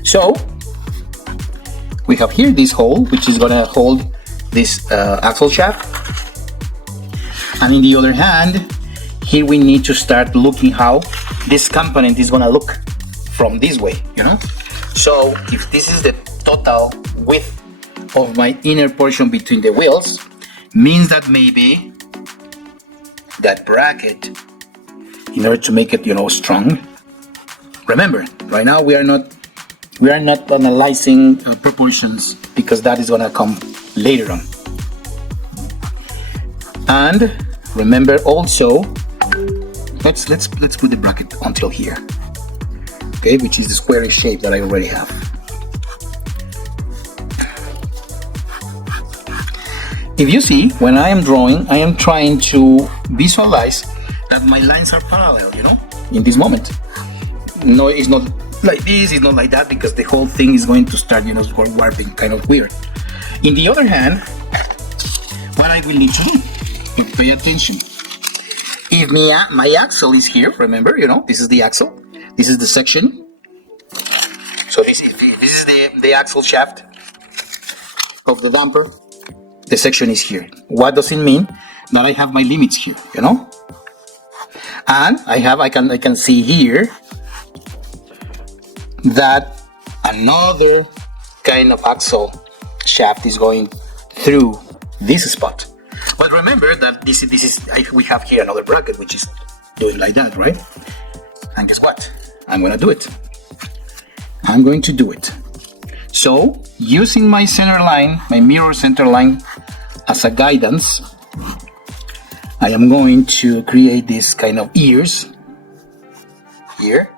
So we have here this hole which is gonna hold this axle shaft, and in the other hand here we need to start looking how this component is gonna look from this way, you know. So if this is the total width of my inner portion between the wheels, means that maybe that bracket, in order to make it, you know, strong, remember right now we are not analyzing proportions because that is gonna come later on. And remember also, let's put the bracket until here, okay, which is the squarish shape that I already have. If you see, when I am drawing, I am trying to visualize that my lines are parallel, you know, in this moment. No, it's not like this, it's not like that, because the whole thing is going to start, you know, warping, kind of weird. In the other hand, what I will need to do, pay attention. If my axle is here, remember, you know, this is the axle, this is the section. So this is the axle shaft of the damper. The section is here. What does it mean? That I have my limits here, you know, and I can see here that another kind of axle shaft is going through this spot. But remember that we have here another bracket which is doing like that, right? And guess what? I'm gonna do it. I'm going to do it. So, using my center line, my mirror center line as a guidance, I am going to create this kind of ears here.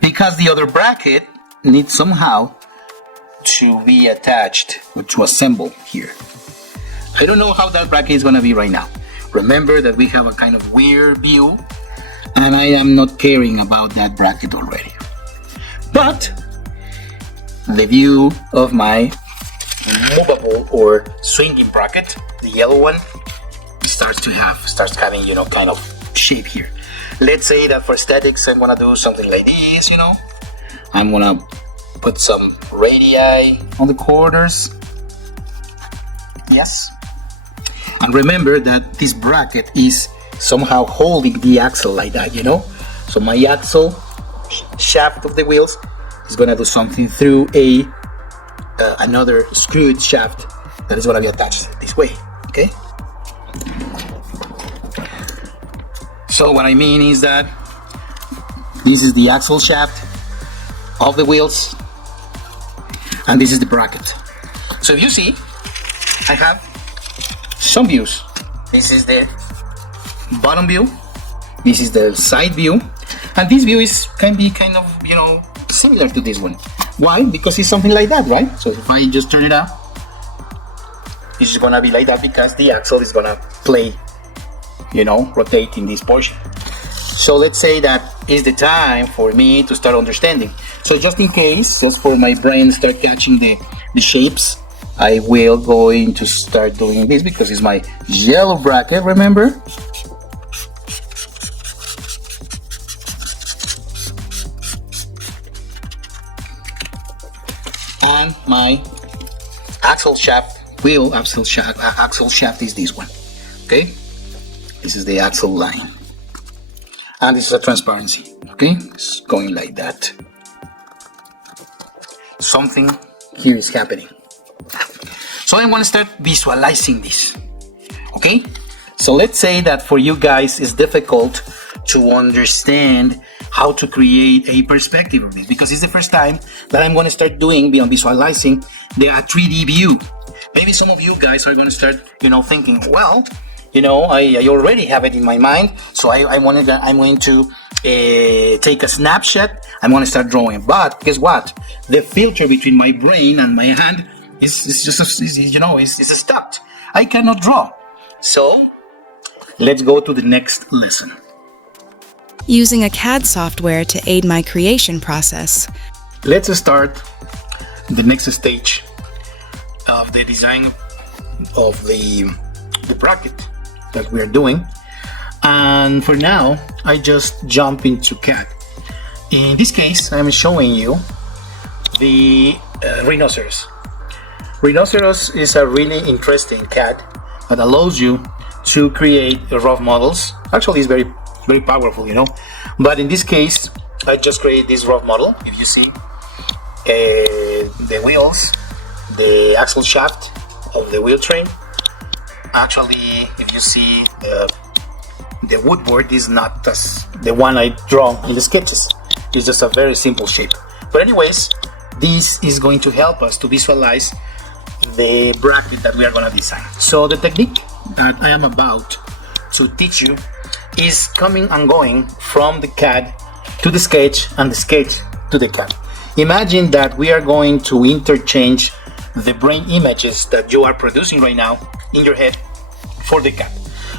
Because the other bracket needs somehow to be attached or to assemble here. I don't know how that bracket is going to be right now. Remember that we have a kind of weird view, and I am not caring about that bracket already. But the view of my movable or swinging bracket, the yellow one, starts having, you know, kind of shape here. Let's say that for aesthetics I'm gonna do something like this, you know. I'm gonna put some radii on the corners. Yes. And remember that this bracket is somehow holding the axle like that, you know. So my axle shaft of the wheels is gonna do something through another screwed shaft that is gonna be attached this way. Okay. So what I mean is that this is the axle shaft of the wheels, and this is the bracket. So if you see, I have some views. This is the bottom view, this is the side view, and this view can be kind of, you know, similar to this one. Why? Because it's something like that, right? So if I just turn it up, it's just gonna be like that because the axle is gonna play, you know, rotating this portion. So let's say that is the time for me to start understanding. So just in case, just for my brain start catching the shapes, I will going to start doing this because it's my yellow bracket, remember? And my axle shaft is this one. Okay, this is the axle line, and this is a transparency. Okay, it's going like that. Something here is happening. So I want to start visualizing this. Okay, so let's say that for you guys it's difficult to understand how to create a perspective of this because it's the first time that I'm going to start doing beyond visualizing the 3D view. Maybe some of you guys are going to start, you know, thinking, well, you know, I already have it in my mind, so I'm going to take a snapshot. I'm going to start drawing. But guess what? The filter between my brain and my hand is stopped. I cannot draw. So let's go to the next lesson. Using a CAD software to aid my creation process. Let's start the next stage of the design of the bracket that we are doing. And for now, I just jump into CAD. In this case, I'm showing you the rhinoceros. Rhinoceros is a really interesting CAD that allows you to create rough models. Actually, it's very, very powerful, you know. But in this case, I just created this rough model. If you see the wheels, the axle shaft of the wheel train. Actually, if you see the woodboard is not the one I draw in the sketches. It's just a very simple shape. But anyways, this is going to help us to visualize the bracket that we are going to design. So the technique that I am about to teach you is coming and going from the CAD to the sketch and the sketch to the CAD. Imagine that we are going to interchange the brain images that you are producing right now in your head for the CAD.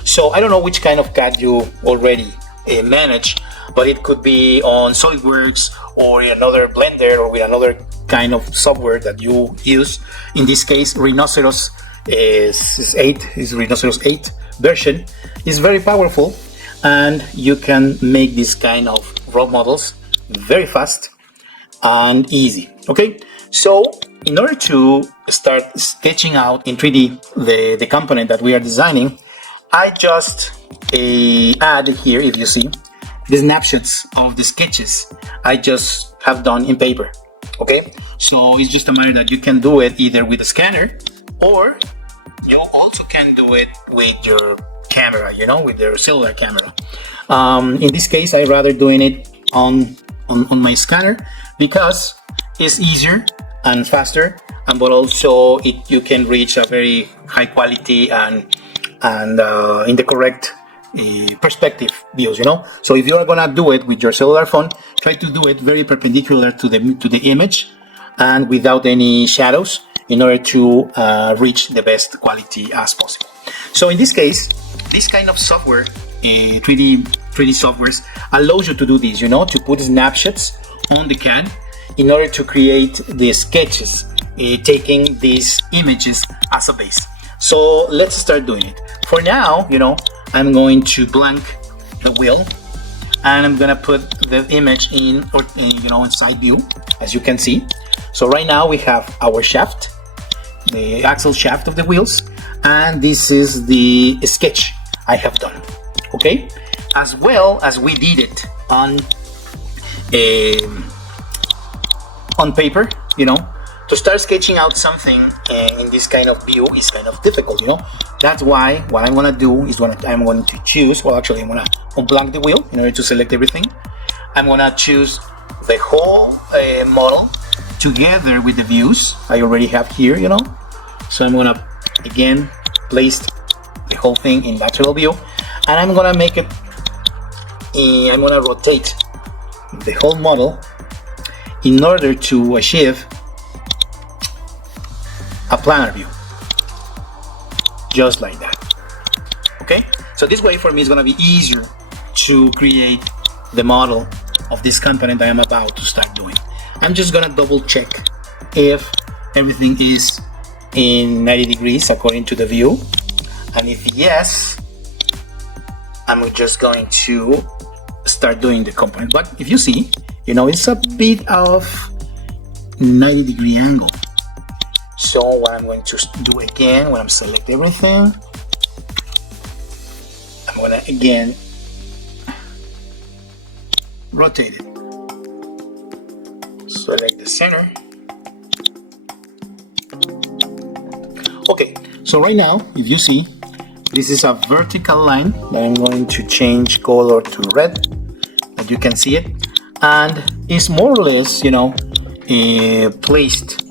So I don't know which kind of CAD you already manage, but it could be on SolidWorks or in another Blender or with another kind of software that you use. In this case, Rhinoceros is Rhinoceros 8 version is very powerful, and you can make this kind of raw models very fast and easy. Okay, so in order to start sketching out in 3D the component that we are designing, I just add here, if you see, the snapshots of the sketches I just have done in paper. Okay, so it's just a matter that you can do it either with a scanner, or you also can do it with your camera, you know, with your cellular camera. In this case, I rather doing it on my scanner because it's easier and faster, and but also you can reach a very high quality and in the correct perspective views, you know. So if you are gonna do it with your cellular phone, try to do it very perpendicular to the image and without any shadows, in order to reach the best quality as possible. So in this case, this kind of software, 3D softwares, allows you to do this, you know, to put snapshots on the CAD in order to create the sketches, taking these images as a base. So let's start doing it. For now, you know, I'm going to blank the wheel, and I'm gonna put the image in side view, as you can see. So right now we have our shaft, the axle shaft of the wheels, and this is the sketch I have done. Okay, as well as we did it on paper, you know. To start sketching out something in this kind of view is kind of difficult, you know. That's why what I'm gonna do is I'm going to choose, well, actually I'm gonna unblank the wheel in order to select everything. I'm gonna choose the whole model together with the views I already have here, you know. So I'm gonna again place the whole thing in lateral view, and I'm gonna make it, I'm gonna rotate the whole model in order to achieve a planar view, just like that. Okay, so this way for me is going to be easier to create the model of this component I am about to start doing. I'm just going to double check if everything is in 90 degrees according to the view, and if yes, I'm just going to start doing the component. But if you see, you know, it's a bit of 90-degree angle. So what I'm going to do again, when I'm select everything, I'm going to again rotate it. Select the center. Okay, so right now, if you see, this is a vertical line that I'm going to change color to red, that you can see it, and it's more or less, you know, placed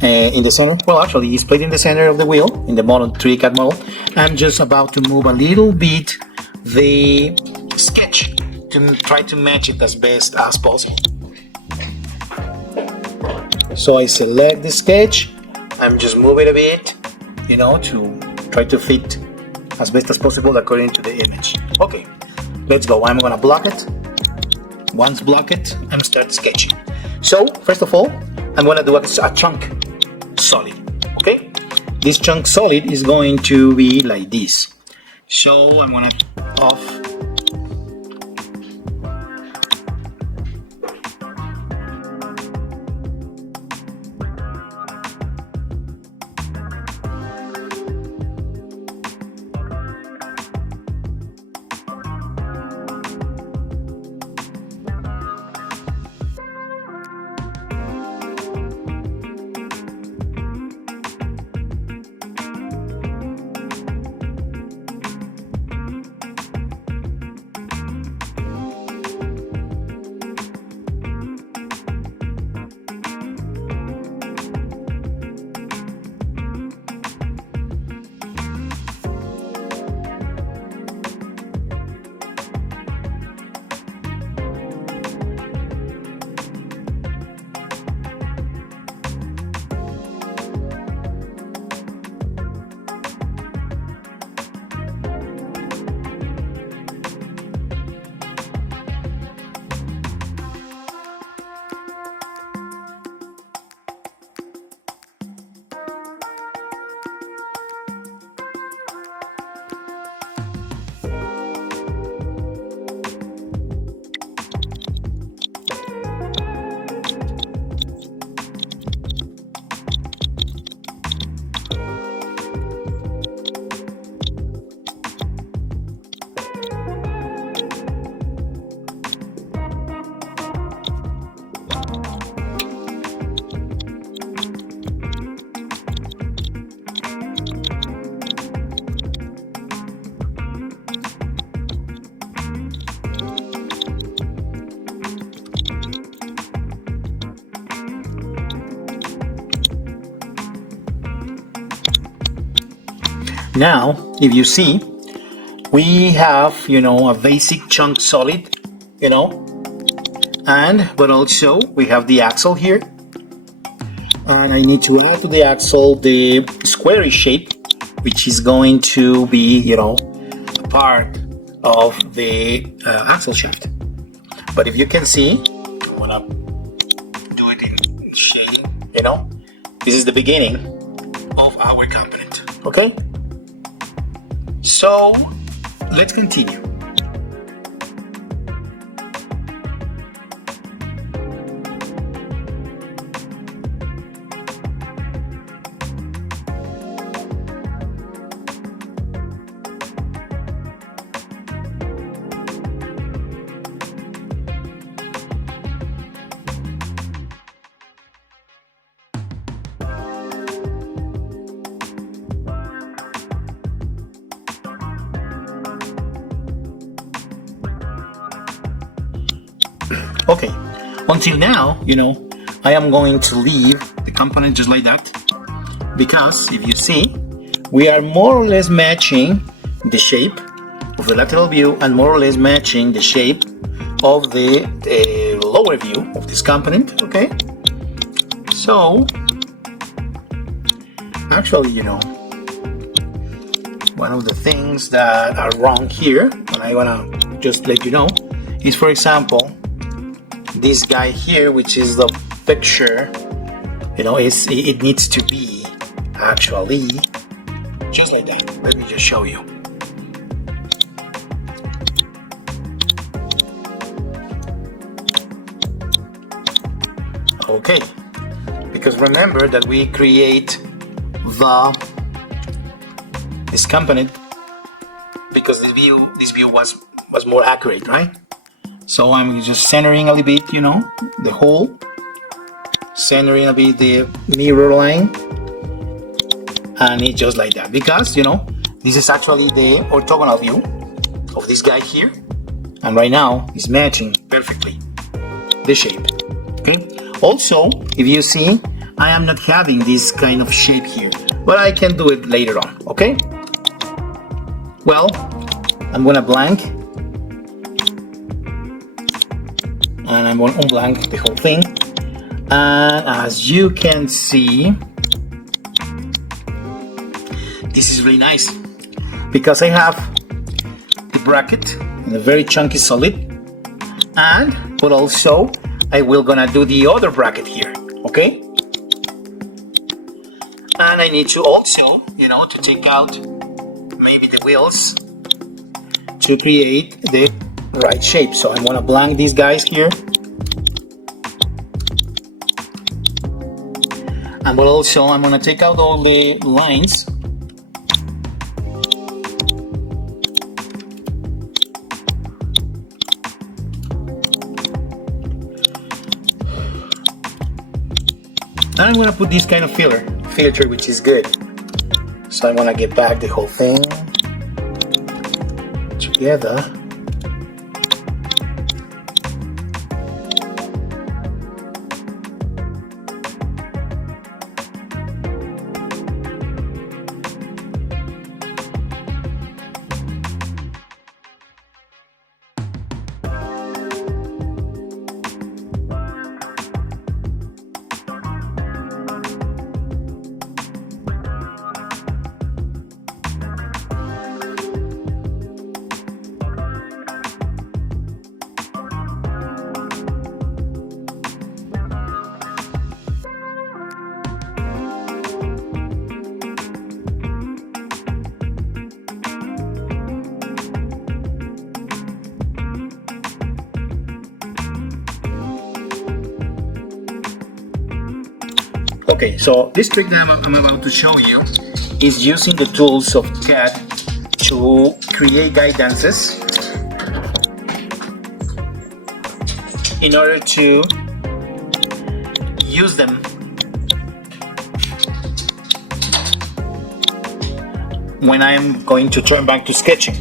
in the center. Well, actually, it's placed in the center of the wheel in the model 3D CAD model. I'm just about to move a little bit the sketch to try to match it as best as possible. So I select the sketch. I'm just moving a bit, you know, to try to fit as best as possible according to the image. Okay, let's go. I'm gonna block it. Once block it, I'm start sketching. So first of all, I'm gonna do a chunk solid. Okay, this chunk solid is going to be like this. So I'm gonna off. Now, if you see, we have, a basic chunk solid, but also we have the axle here. And I need to add to the axle the squarish shape, which is going to be, a part of the axle shaft. But if you can see, I'm gonna do it in shade, this is the beginning of our component, okay? So, let's continue. Okay, until now, I am going to leave the component just like that, because if you see, we are more or less matching the shape of the lateral view and more or less matching the shape of the lower view of this component, okay? So, actually, one of the things that are wrong here, and I wanna just let you know, is, for example, this guy here, which is the picture, it needs to be actually just like that. Let me just show you. Okay, because remember that we create this component because this view was more accurate, right? So I'm just centering a little bit, the hole, centering a bit the mirror line, and it's just like that, because, this is actually the orthogonal view of this guy here, and right now it's matching perfectly the shape, okay? Also, if you see, I am not having this kind of shape here, but I can do it later on, okay? Well, I'm gonna blank, and I'm going to unblank the whole thing, and as you can see, this is really nice because I have the bracket in a very chunky solid, but also I will gonna do the other bracket here, okay? And I need to also, to take out maybe the wheels to create the right shape. So I'm gonna blank these guys here, but also I'm gonna take out all the lines and I'm gonna put this kind of filter, which is good. So I'm gonna get back the whole thing together. Okay, so this trick that I'm about to show you is using the tools of CAD to create guidances in order to use them when I'm going to turn back to sketching.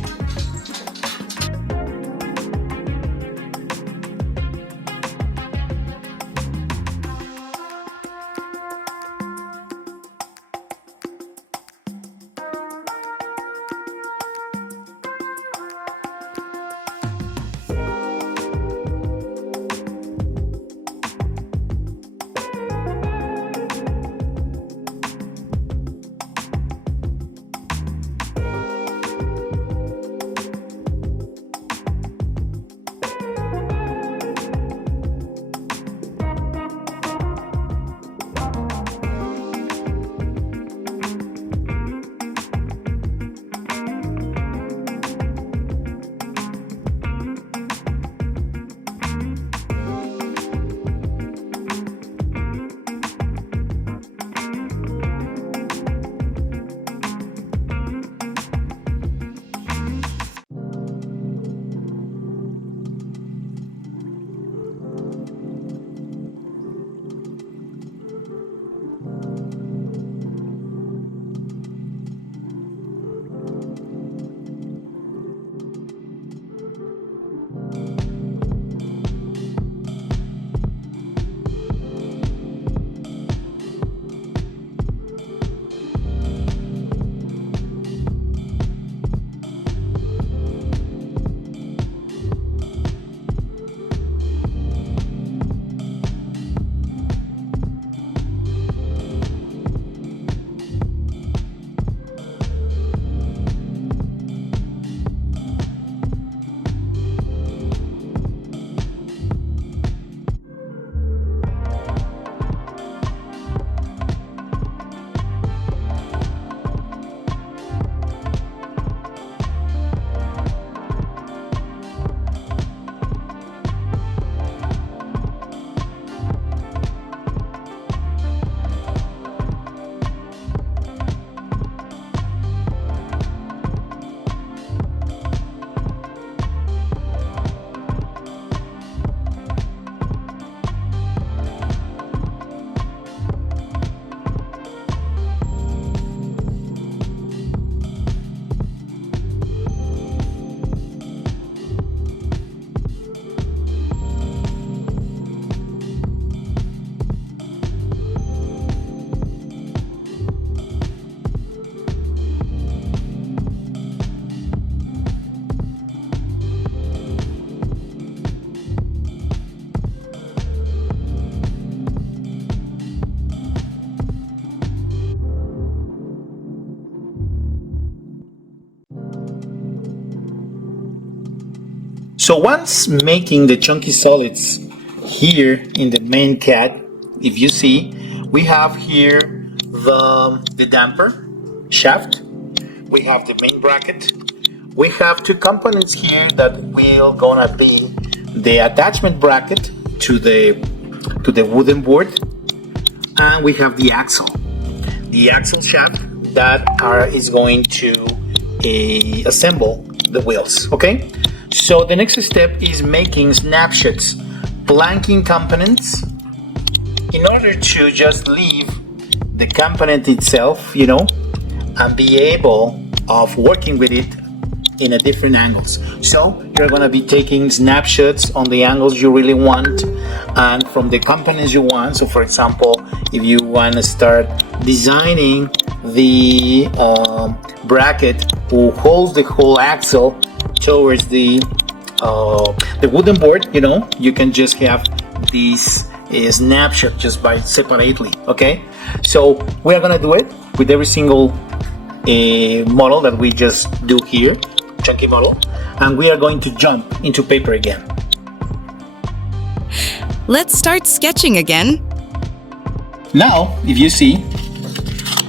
So once making the chunky solids here in the main cat, if you see, we have here the damper shaft, we have the main bracket, we have two components here that will gonna be the attachment bracket to the wooden board, and we have the axle shaft that is going to assemble the wheels. Okay, so the next step is making snapshots, blanking components, in order to just leave the component itself, and be able of working with it in a different angles. So you're going to be taking snapshots on the angles you really want and from the components you want. So for example, if you want to start designing the bracket who holds the whole axle towards the wooden board, you can just have this snapshot just by separately. Okay, so we are going to do it with every single model that we just do here, chunky model, and we are going to jump into paper again. Let's start sketching again. Now, if you see,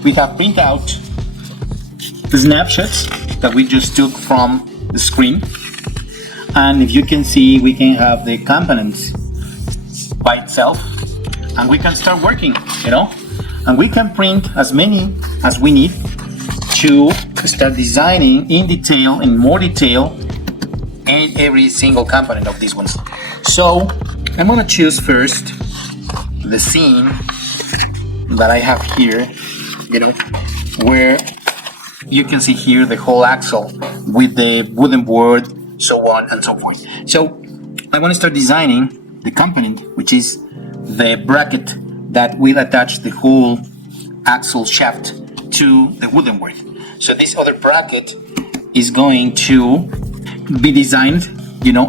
we have printed out the snapshots that we just took from the screen, and if you can see, we can have the components by itself, and we can start working, and we can print as many as we need to start designing in detail, in more detail, and every single component of these ones. So I'm gonna choose first the scene that I have here, where you can see here the whole axle with the wooden board, so on and so forth. So I want to start designing the component, which is the bracket that will attach the whole axle shaft to the wooden board. So this other bracket is going to be designed,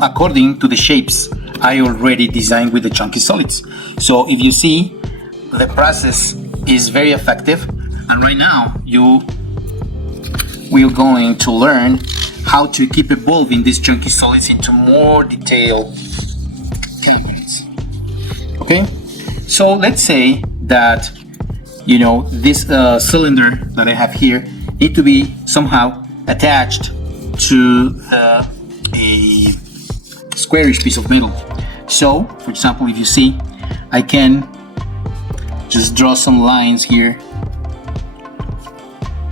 according to the shapes I already designed with the chunky solids. So if you see, the process is very effective, and right now we're going to learn how to keep evolving these chunky solids into more detailed components. Okay, so let's say that this cylinder that I have here need to be somehow attached to a squarish piece of metal. So, for example, if you see, I can just draw some lines here,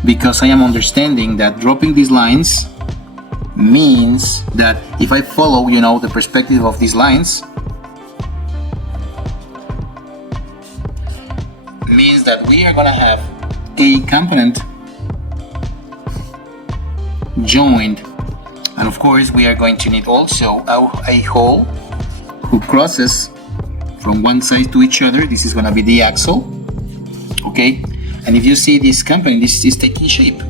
because I am understanding that dropping these lines means that if I follow, the perspective of these lines, means that we are gonna have a component joined, and of course we are going to need also a hole who crosses from one side to each other. This is going to be the axle. Okay, and if you see this component, this is taking shape.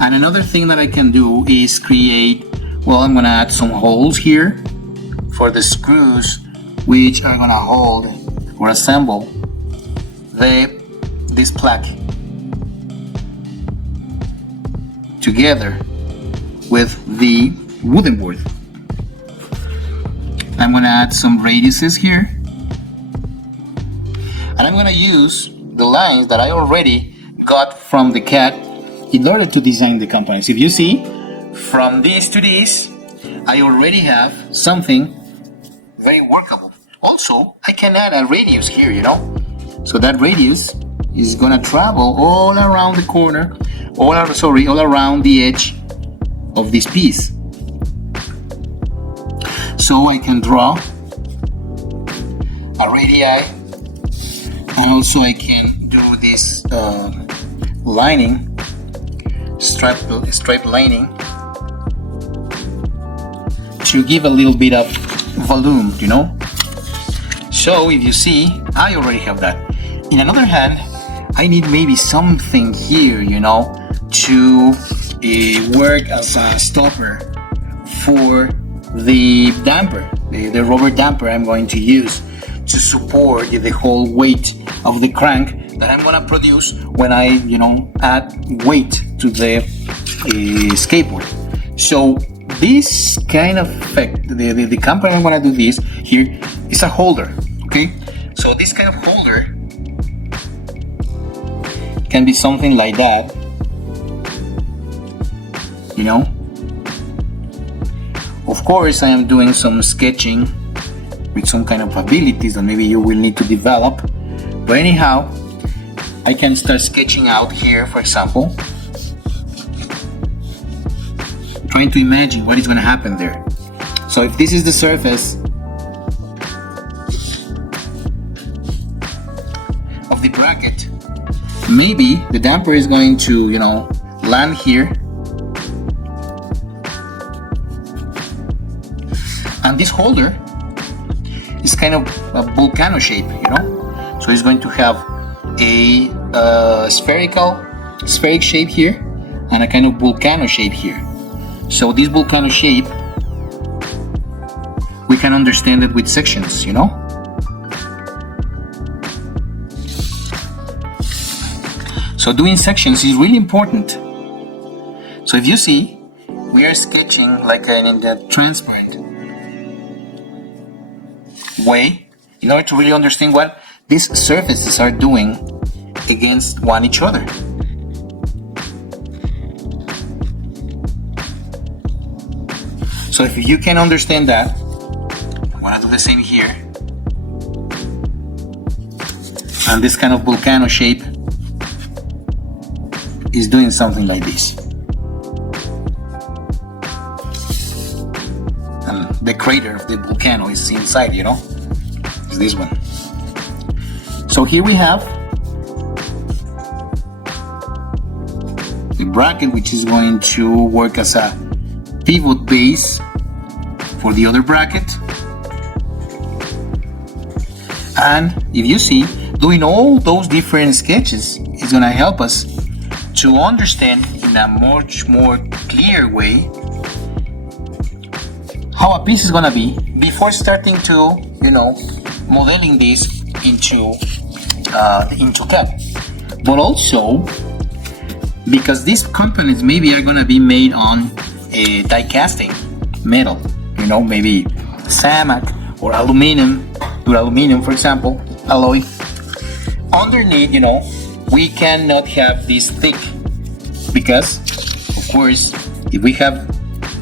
And another thing that I can do is create, I'm going to add some holes here for the screws, which are going to hold or assemble this plaque together with the wooden board. I'm going to add some radiuses here, and I'm going to use the lines that I already got from the CAD in order to design the components. If you see, from this to this, I already have something very workable. Also, I can add a radius here, so that radius is going to travel all around the corner, all around the edge of this piece. So I can draw a radii, and also I can do this lining, stripe lining, to give a little bit of volume, So if you see, I already have that. In another hand, I need maybe something here, to work as a stopper for the damper, the rubber damper I'm going to use to support the whole weight of the crank that I'm going to produce when I, add weight to the skateboard. So this kind of effect, the component I'm going to do this here is a holder, okay? So this kind of holder can be something like that, you know. Of course, I am doing some sketching with some kind of abilities that maybe you will need to develop, but anyhow, I can start sketching out here, for example, trying to imagine what is going to happen there. So if this is the surface of the bracket, maybe the damper is going to, you know, land here, and this holder is kind of a volcano shape, you know. So it's going to have a spheric shape here and a kind of volcano shape here. So this volcano shape, we can understand it with sections, you know. So doing sections is really important. So if you see, we are sketching like in the transparent way in order to really understand what these surfaces are doing against one each other. So if you can understand that, I'm gonna do the same here. And this kind of volcano shape is doing something like this. And the crater of the volcano is inside, you know, is this one. So here we have the bracket, which is going to work as a pivot base for the other bracket. And if you see, doing all those different sketches is going to help us to understand in a much more clear way how a piece is going to be before starting to, you know, modeling this into CAD. But also because these components maybe are going to be made on a die casting metal, you know, maybe ceramic or aluminum, for example, alloy. Underneath, you know, we cannot have this thick because, of course, if we have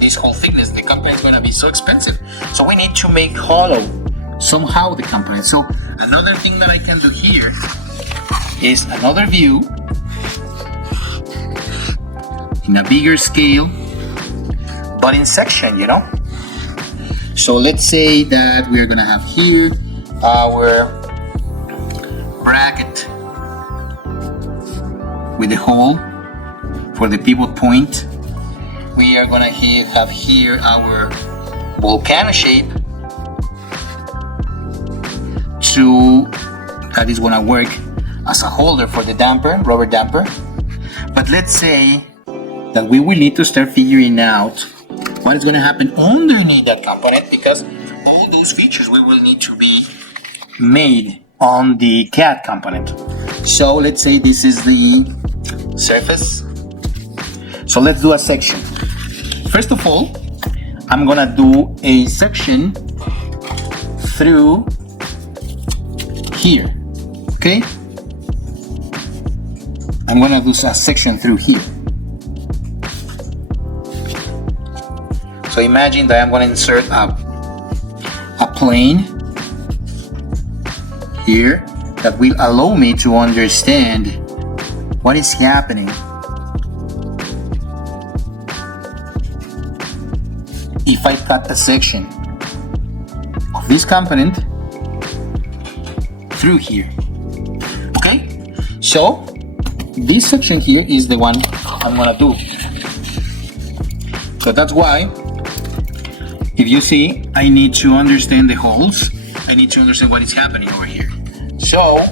this whole thickness, the component is going to be so expensive. So we need to make hollow somehow the component. So another thing that I can do here is another view in a bigger scale, but in section, you know. So let's say that we're gonna have here our bracket with the hole for the pivot point. We are gonna have here our volcano shape that is gonna work as a holder for the damper, rubber damper. But let's say that we will need to start figuring out what is going to happen underneath that component, because all those features we will need to be made on the CAD component. So let's say this is the surface. So let's do a section. First of all, I'm going to do a section through here. Okay? I'm going to do a section through here. So imagine that I'm going to insert a plane here that will allow me to understand what is happening if I cut a section of this component through here. Okay? So this section here is the one I'm going to do. So that's why, if you see, I need to understand the holes. I need to understand what is happening over here. So,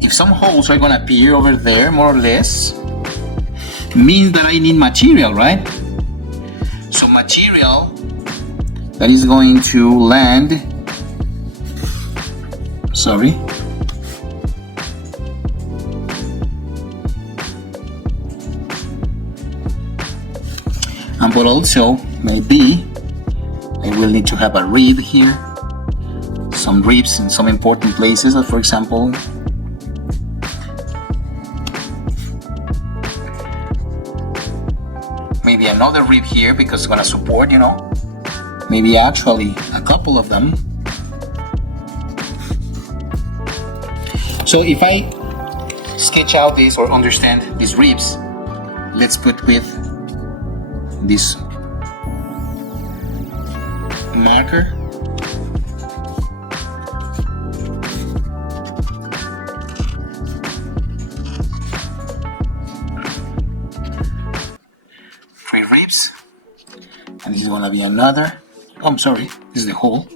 if some holes are going to appear over there, more or less, means that I need material, right? So material that is going to land, but also maybe I will need to have a rib here, some ribs in some important places, for example, maybe another rib here because it's gonna support, you know, maybe actually a couple of them. So if I sketch out this or understand these ribs, let's put with this marker. Three ribs, and this is gonna be another. Oh, I'm sorry, this is the hole.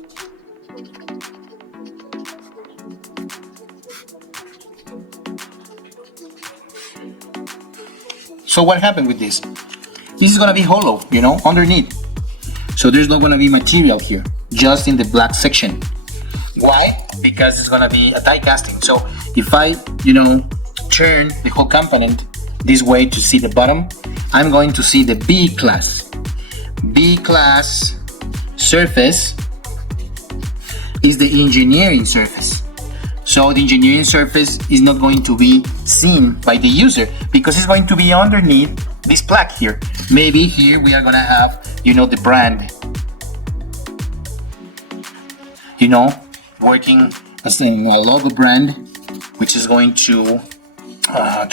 So what happened with this? This is gonna be hollow, you know, underneath. So there's not gonna be material here, just in the black section. Why? Because it's gonna be a die casting. So if I, you know, turn the whole component this way to see the bottom, I'm going to see the B class. B class surface is the engineering surface. So the engineering surface is not going to be seen by the user because it's going to be underneath this plaque here. Maybe here we are gonna have, you know, the brand, you know, working as a logo brand, which is going to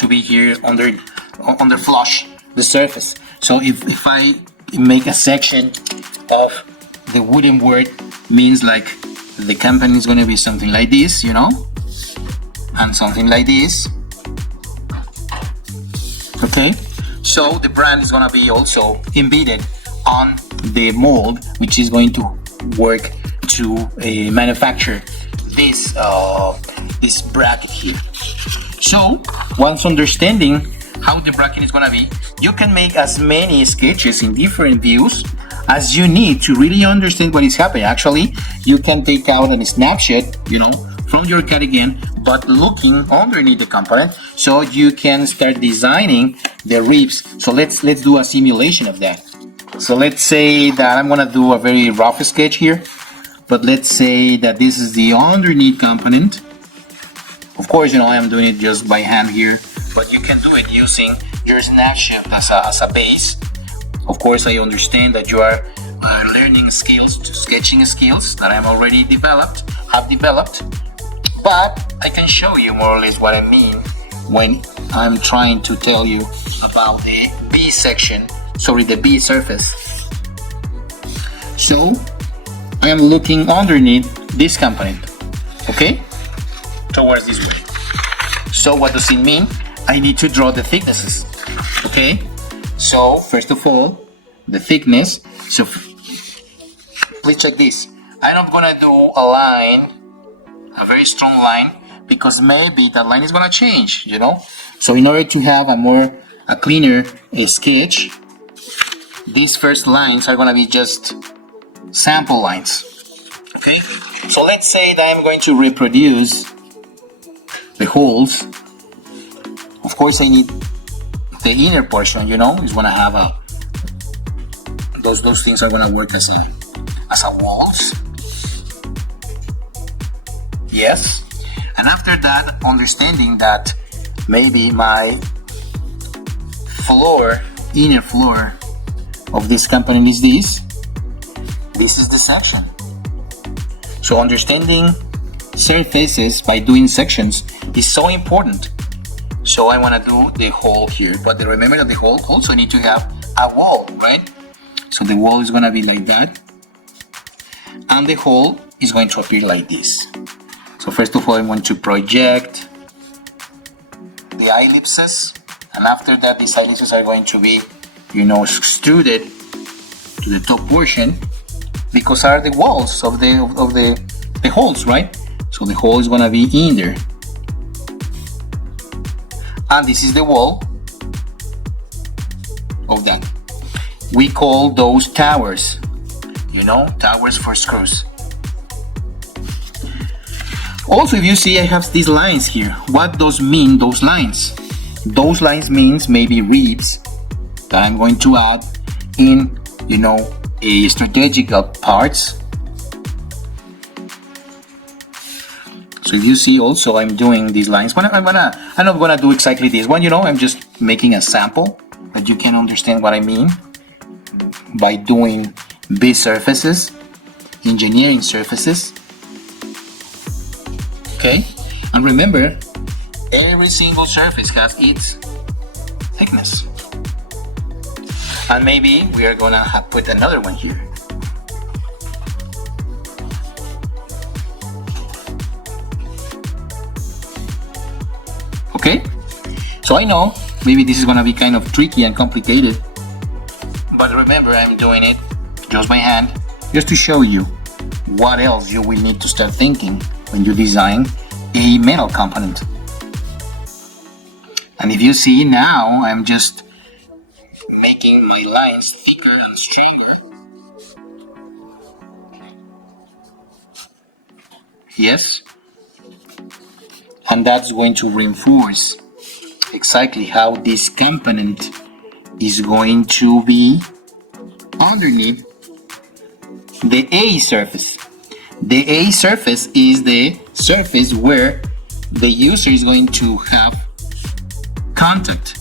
be here under flush the surface. So if I make a section of the wooden word, means like the company is going to be something like this, you know, and something like this. Okay, so the brand is going to be also embedded on the mold, which is going to work to manufacture this this bracket here. So once understanding how the bracket is going to be, you can make as many sketches in different views as you need to really understand what is happening. Actually, you can take out a snapshot, you know, from your CAD again, but looking underneath the component, so you can start designing the ribs. So let's do a simulation of that. So let's say that I'm gonna do a very rough sketch here, but let's say that this is the underneath component. Of course, you know, I am doing it just by hand here, but you can do it using your snapshot as a base. Of course, I understand that you are learning skills, sketching skills that I'm already have developed, but I can show you more or less what I mean when I'm trying to tell you about the B section, the B surface. So I am looking underneath this component, okay, towards this way. So what does it mean? I need to draw the thicknesses, okay? So first of all, the thickness. So please check this. I'm not gonna do a line, a very strong line, because maybe that line is gonna change, you know. So in order to have a cleaner sketch, these first lines are gonna be just sample lines. Okay. So let's say that I'm going to reproduce the holes. Of course, I need the inner portion, you know, is gonna have those things are gonna work as a walls. Yes. And after that, understanding that maybe my inner floor of this component is this is the section. So understanding surfaces by doing sections is so important. So I want to do the hole here, but remember that the hole also need to have a wall, right? So the wall is going to be like that, and the hole is going to appear like this. So first of all, I want to project the ellipses, and after that, these ellipses are going to be, you know, extruded to the top portion, because are the walls of the holes, right? So the hole is going to be in there. And this is the wall of that. We call those towers, you know, towers for screws. Also, if you see, I have these lines here. What does mean those lines? Those lines means maybe ribs that I'm going to add in, you know, strategical parts. So if you see also I'm doing these lines, I'm not gonna do exactly this one, I'm just making a sample, but you can understand what I mean by doing these surfaces, engineering surfaces. Okay, and remember, every single surface has its thickness. And maybe we are gonna put another one here. Okay, so I know maybe this is gonna be kind of tricky and complicated, but remember I'm doing it just by hand, just to show you what else you will need to start thinking when you design a metal component. And if you see now, I'm just making my lines thicker and stronger. Yes, and that's going to reinforce exactly how this component is going to be underneath the A surface. The A surface is the surface where the user is going to have contact,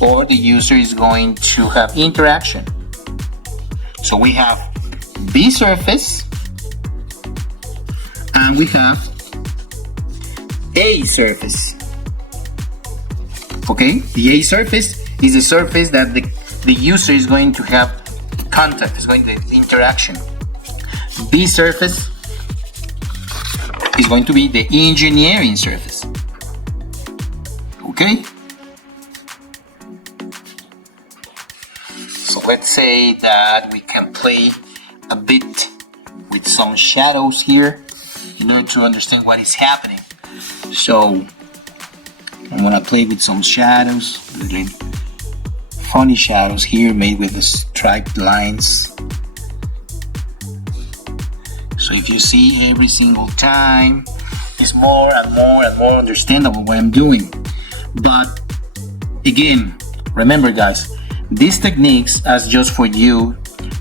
or the user is going to have interaction. So we have B surface and we have A surface. Okay, the A surface is the surface that the user is going to have contact, is going to have interaction. B surface is going to be the engineering surface. Okay? So let's say that we can play a bit with some shadows here in order to understand what is happening. So I'm gonna play with some shadows, little funny shadows here made with the striped lines. So if you see, every single time it's more and more and more understandable what I'm doing. But again, remember guys, these techniques are just for you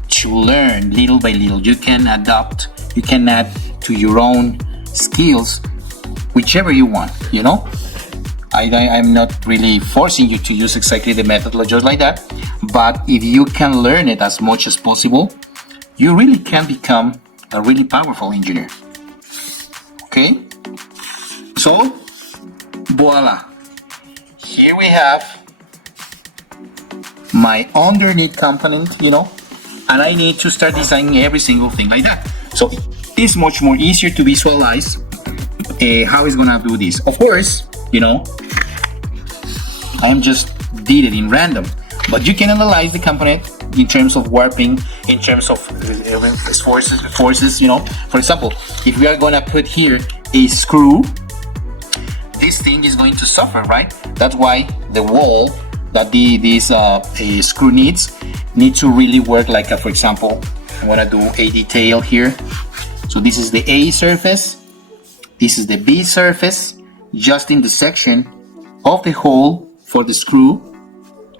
to learn little by little. You can adopt, you can add to your own skills whichever you want, I'm not really forcing you to use exactly the methodology just like that, but if you can learn it as much as possible, you really can become a really powerful engineer. Okay, so voila, here we have my underneath component, and I need to start designing every single thing like that. So it's much more easier to visualize how it's gonna do this. Of course, I'm just did it in random, but you can analyze the component in terms of warping, in terms of forces. For example, if we are gonna put here a screw, this thing is going to suffer, right? That's why the wall that this screw needs to really work like for example, I'm gonna do a detail here. So this is the A surface, this is the B surface, just in the section of the hole for the screw.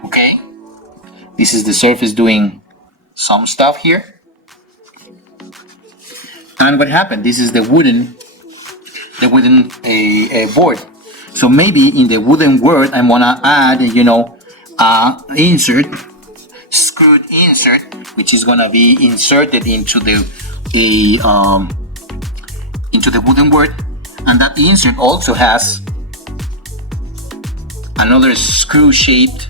Okay, this is the surface doing some stuff here. And what happened? This is the wooden board. So maybe in the wooden board I'm gonna add, insert, screwed insert, which is gonna be inserted into the wooden board, and that insert also has another screw shaped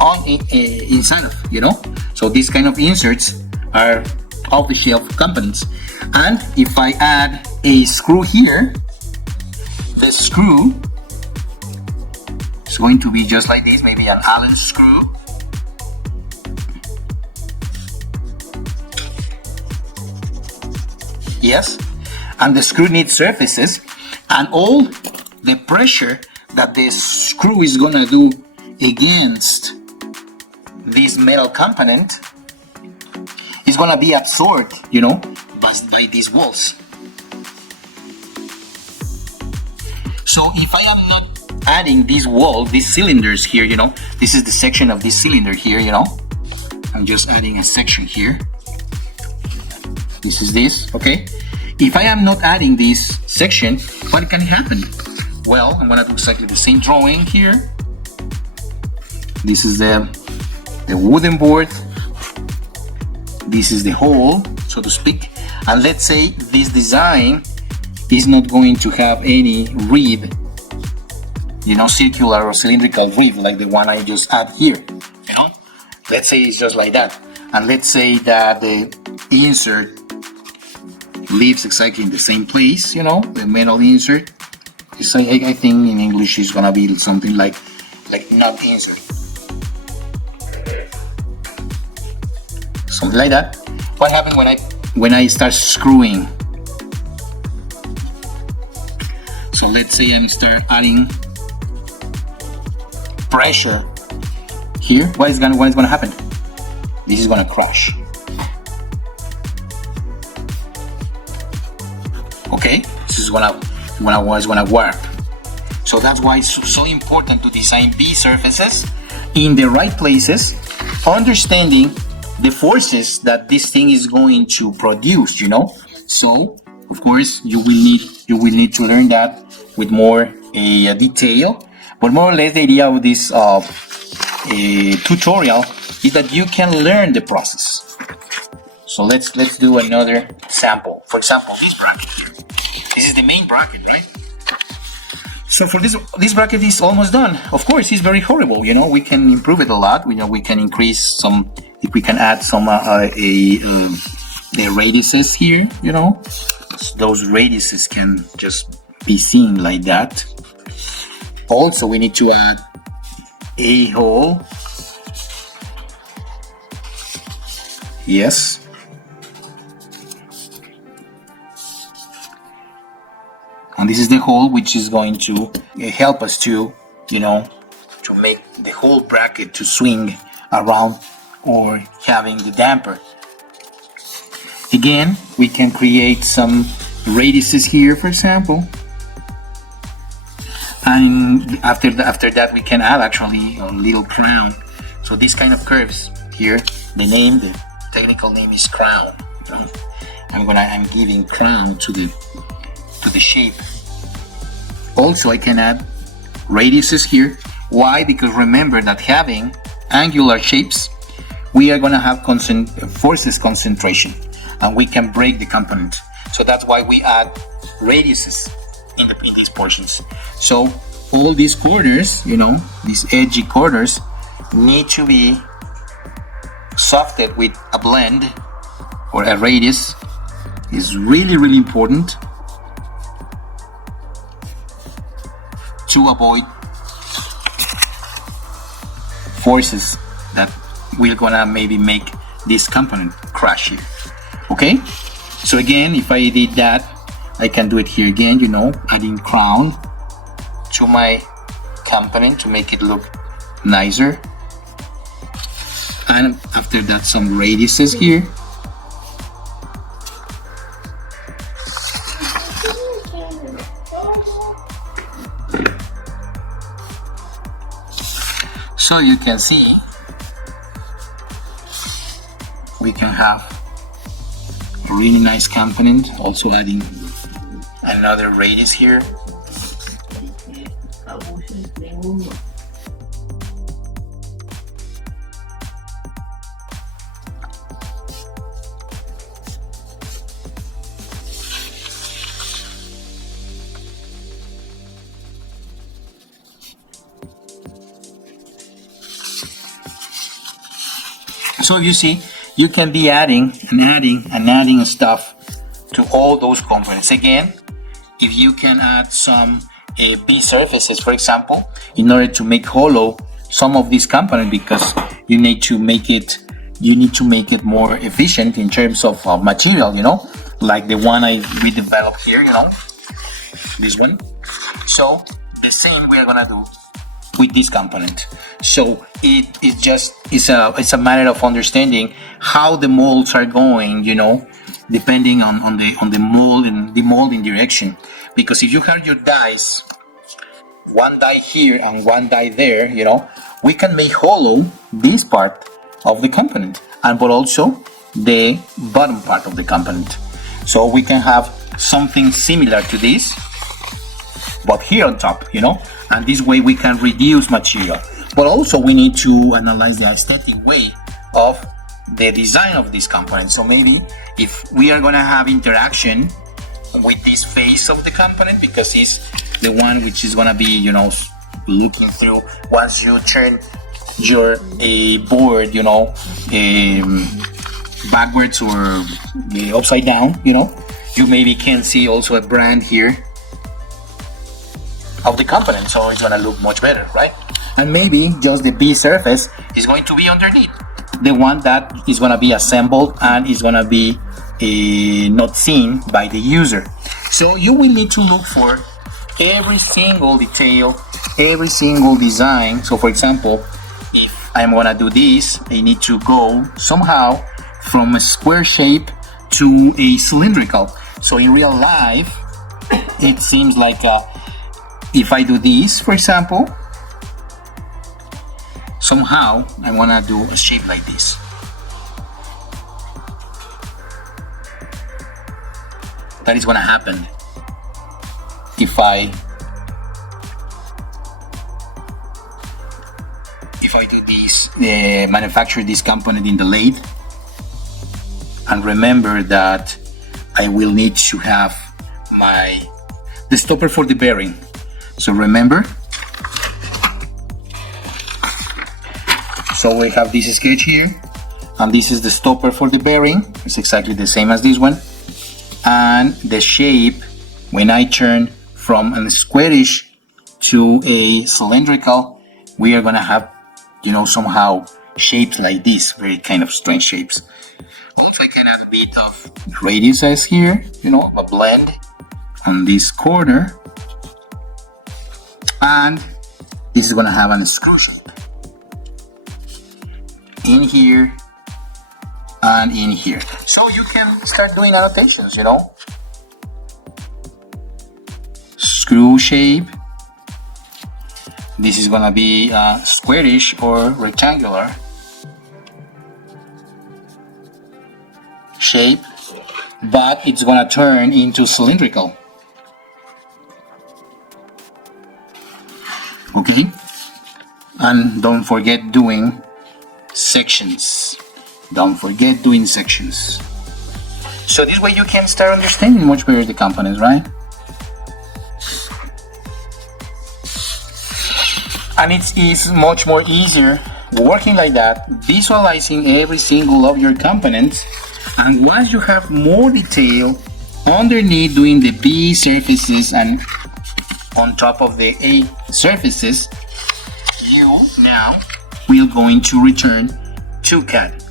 on inside of, So these kind of inserts are off-the-shelf components. And if I add a screw here, the screw is going to be just like this, maybe an Allen screw. Yes, and the screw needs surfaces, and all the pressure that the screw is gonna do against this metal component is gonna be absorbed, by these walls. So if I am not adding this wall, these cylinders here, this is the section of this cylinder here, I'm just adding a section here. This is this, okay? If I am not adding this section, what can happen? Well, I'm gonna do exactly the same drawing here. This is the wooden board. This is the hole, so to speak. And let's say this design is not going to have any rib, you know, circular or cylindrical rib like the one I just add here, you know? Let's say it's just like that. And let's say that the insert lives exactly in the same place, you know, the metal insert. It's, I think in English it's gonna be something like not insert. Something like that. What happens when I start screwing? So let's say I start adding pressure here. What is gonna happen? This is gonna crash. Okay, this is gonna warp. So that's why it's so important to design these surfaces in the right places, understanding the forces that this thing is going to produce, you know. So of course you will need to learn that with more detail, but more or less the idea of this tutorial is that you can learn the process. So let's do another sample. For example, this bracket here. This is the main bracket, right? So for this bracket is almost done. Of course, it's very horrible. You know, we can improve it a lot. We know we can increase some. If we can add some the radiuses here, you know, so those radiuses can just be seen like that. Also, we need to add a hole. Yes. And this is the hole which is going to help us to, you know, to make the whole bracket to swing around or having the damper. Again, we can create some radiuses here, for example. And after that, we can add actually a little crown. So this kind of curves here, the technical name is crown. I'm giving crown to the shape. Also, I can add radiuses here. Why? Because remember that having angular shapes, we are going to have forces concentration, and we can break the component. So that's why we add radiuses in these portions. So all these corners, you know, these edgy corners, need to be softened with a blend or a radius. Is really, really important to avoid forces that we're gonna maybe make this component crash here. Okay, so again, if I did that, I can do it here again, you know, adding crown to my component to make it look nicer, and after that some radiuses here. So you can see we can have a really nice component, also adding another radius here. So you see, you can be adding stuff to all those components. Again, if you can add some B surfaces, for example, in order to make hollow some of these components, because you need to make it more efficient in terms of material, you know, like the one we developed here, you know, this one. So the same we are gonna do with this component. So it's a matter of understanding how the molds are going, you know, depending on the mold and the molding direction. Because if you have your dies, one die here and one die there, you know, we can make hollow this part of the component, and but also the bottom part of the component. So we can have something similar to this, but here on top, you know, and this way we can reduce material. But also we need to analyze the aesthetic way of the design of this component. So maybe if we are gonna have interaction with this face of the component, because it's the one which is gonna be, you know, looking through once you turn your board, you know, backwards or upside down, you know, you maybe can see also a brand here of the component, so it's gonna look much better, right? And maybe just the B surface is going to be underneath, the one that is gonna be assembled and is gonna be not seen by the user. So you will need to look for every single detail, every single design. So for example, if I'm gonna do this, I need to go somehow from a square shape to a cylindrical. So in real life, it seems like if I do this, for example, somehow I wanna do a shape like this. That is gonna happen if I do this, manufacture this component in the lathe. And remember that I will need to have the stopper for the bearing. So remember, so we have this sketch here, and this is the stopper for the bearing. It's exactly the same as this one. And the shape, when I turn from a squarish to a cylindrical, we are gonna have, you know, somehow shapes like this, very kind of strange shapes. Also, I can add a bit of radiuses here, you know, a blend on this corner, and this is gonna have a screw shape in here and in here. So you can start doing annotations, you know, screw shape. This is gonna be squarish or rectangular shape, but it's gonna turn into cylindrical. Okay, and don't forget doing sections. Don't forget doing sections. So this way you can start understanding much better the components, right? And it is much more easier working like that, visualizing every single of your components. And once you have more detail underneath doing the B surfaces and on top of the A surfaces, you now will going to return to CAD,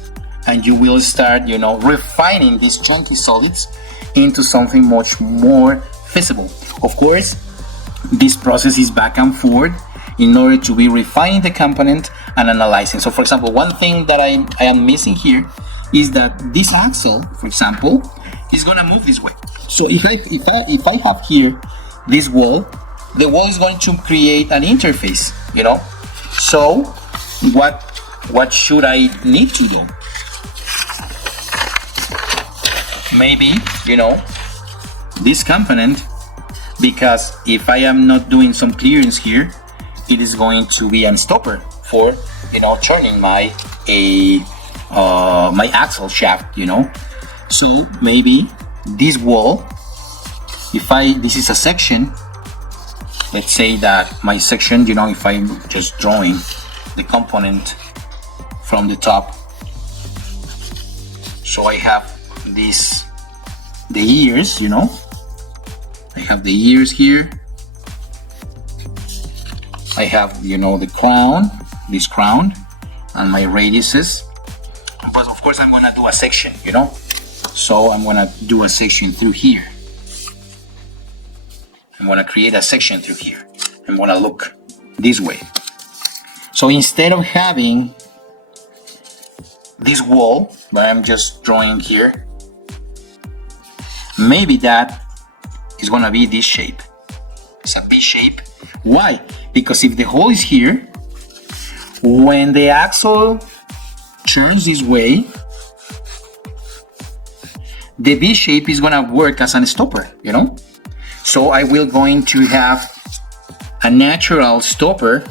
and you will start, you know, refining these chunky solids into something much more feasible. Of course, this process is back and forth in order to be refining the component and analyzing. So for example, one thing that I am missing here is that this axle, for example, is gonna move this way. So if I have here this wall, the wall is going to create an interface, you know. So what should I need to do? Maybe, you know, this component, because if I am not doing some clearance here, it is going to be a stopper for, you know, turning my my axle shaft, you know. So maybe this wall, this is a section, let's say that my section, you know, if I'm just drawing the component from the top, so I have the ears, you know, I have the ears here, I have, you know, the crown, this crown, and my radiuses. But of course I'm gonna do a section, you know, so I'm gonna do a section through here. I'm gonna create a section through here. I'm gonna look this way. So instead of having this wall that I'm just drawing here, maybe that is gonna be this shape. It's a B shape. Why? Because if the hole is here, when the axle turns this way, the V shape is gonna work as a stopper, you know? So I will going to have a natural stopper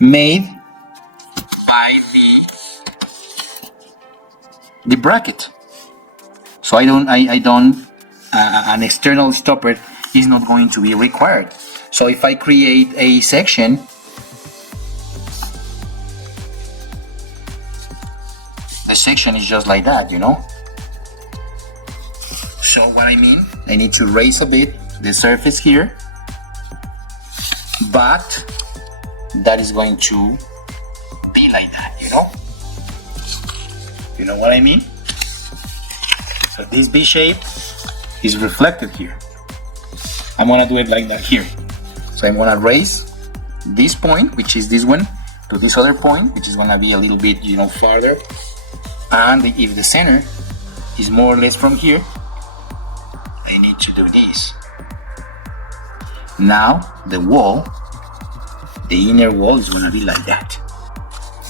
made by the bracket. So an external stopper is not going to be required. So if I create a section, the section is just like that, you know? So what I mean, I need to raise a bit the surface here, but that is going to be like that, you know? You know what I mean? So this V shape is reflected here. I'm gonna do it like that here. So I'm gonna raise this point, which is this one, to this other point, which is gonna be a little bit, you know, farther. And if the center is more or less from here, I need to do this. Now the wall, the inner wall is gonna be like that.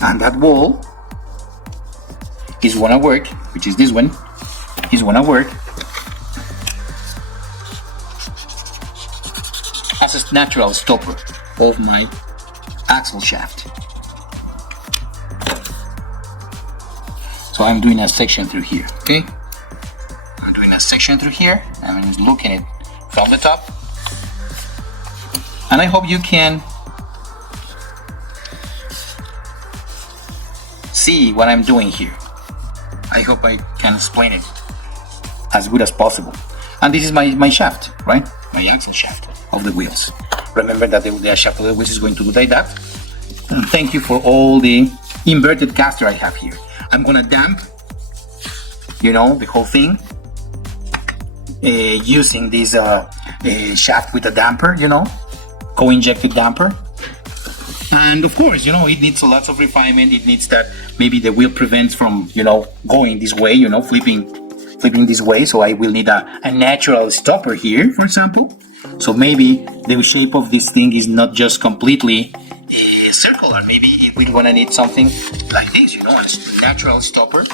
And that wall is gonna work, which is this one, is gonna work as a natural stopper of my axle shaft. So I'm doing a section through here, okay? I'm doing a section through here. I'm just looking at it from the top. And I hope you can see what I'm doing here. I hope I can explain it as good as possible. And this is my shaft, right? My axle shaft of the wheels. Remember that the shaft of the wheels is going to do like that. And thank you for all the inverted caster I have here. I'm gonna damp, you know, the whole thing using this shaft with a damper, you know, co-injected damper. And of course, you know, it needs lots of refinement. It needs that maybe the wheel prevents from, you know, going this way, you know, flipping this way. So I will need a natural stopper here, for example. So maybe the shape of this thing is not just completely circular. Maybe we're gonna need something like this, you know, a natural stopper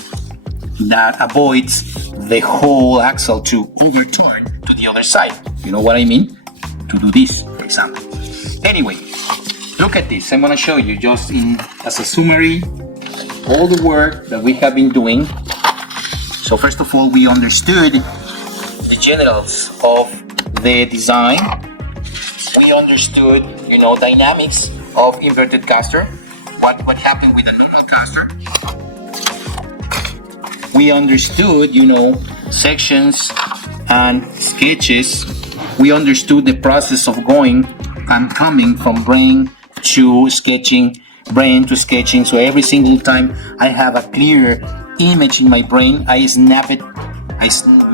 that avoids the whole axle to overturn to the other side. You know what I mean? To do this, for example. Anyway, look at this. I'm gonna show you just as a summary all the work that we have been doing. So first of all, we understood the generals of the design. We understood, you know, dynamics of inverted caster, what happened with a normal caster. We understood, you know, sections and sketches. We understood the process of going and coming from brain to sketching, brain to sketching. So every single time I have a clear image in my brain, I snap it, I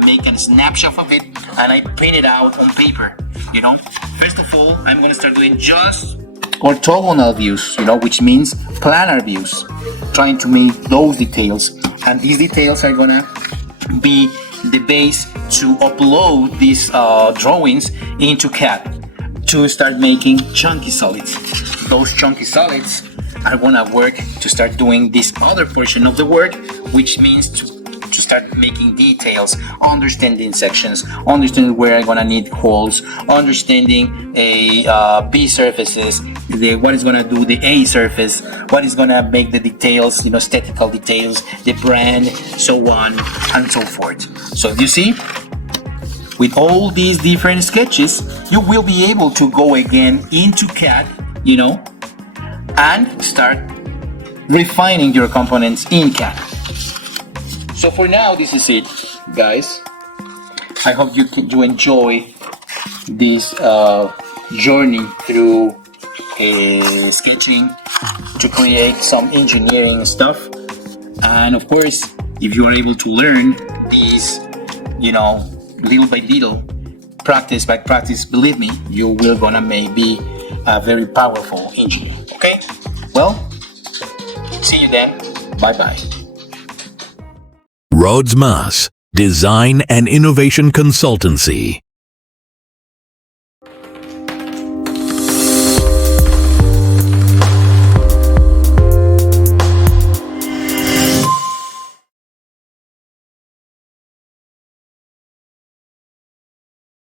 make a snapshot of it, and I print it out on paper. You know, first of all, I'm gonna start doing just orthogonal views, you know, which means planar views, trying to make those details. And these details are gonna be the base to upload these drawings into CAD to start making chunky solids. Those chunky solids are gonna work to start doing this other portion of the work, which means to start making details, understanding sections, understanding where I'm gonna need holes, understanding B surfaces, what is gonna do the A surface, what is gonna make the details, you know, aesthetical details, the brand, so on and so forth. So you see, with all these different sketches, you will be able to go again into CAD, you know, and start refining your components in CAD. So for now, this is it, guys. I hope you enjoy this journey through sketching to create some engineering stuff. And of course, if you are able to learn these, you know, little by little, practice by practice, believe me, you will gonna be a very powerful engineer. Okay? Well, see you then. Bye-bye. RODZMAS, Design and Innovation Consultancy.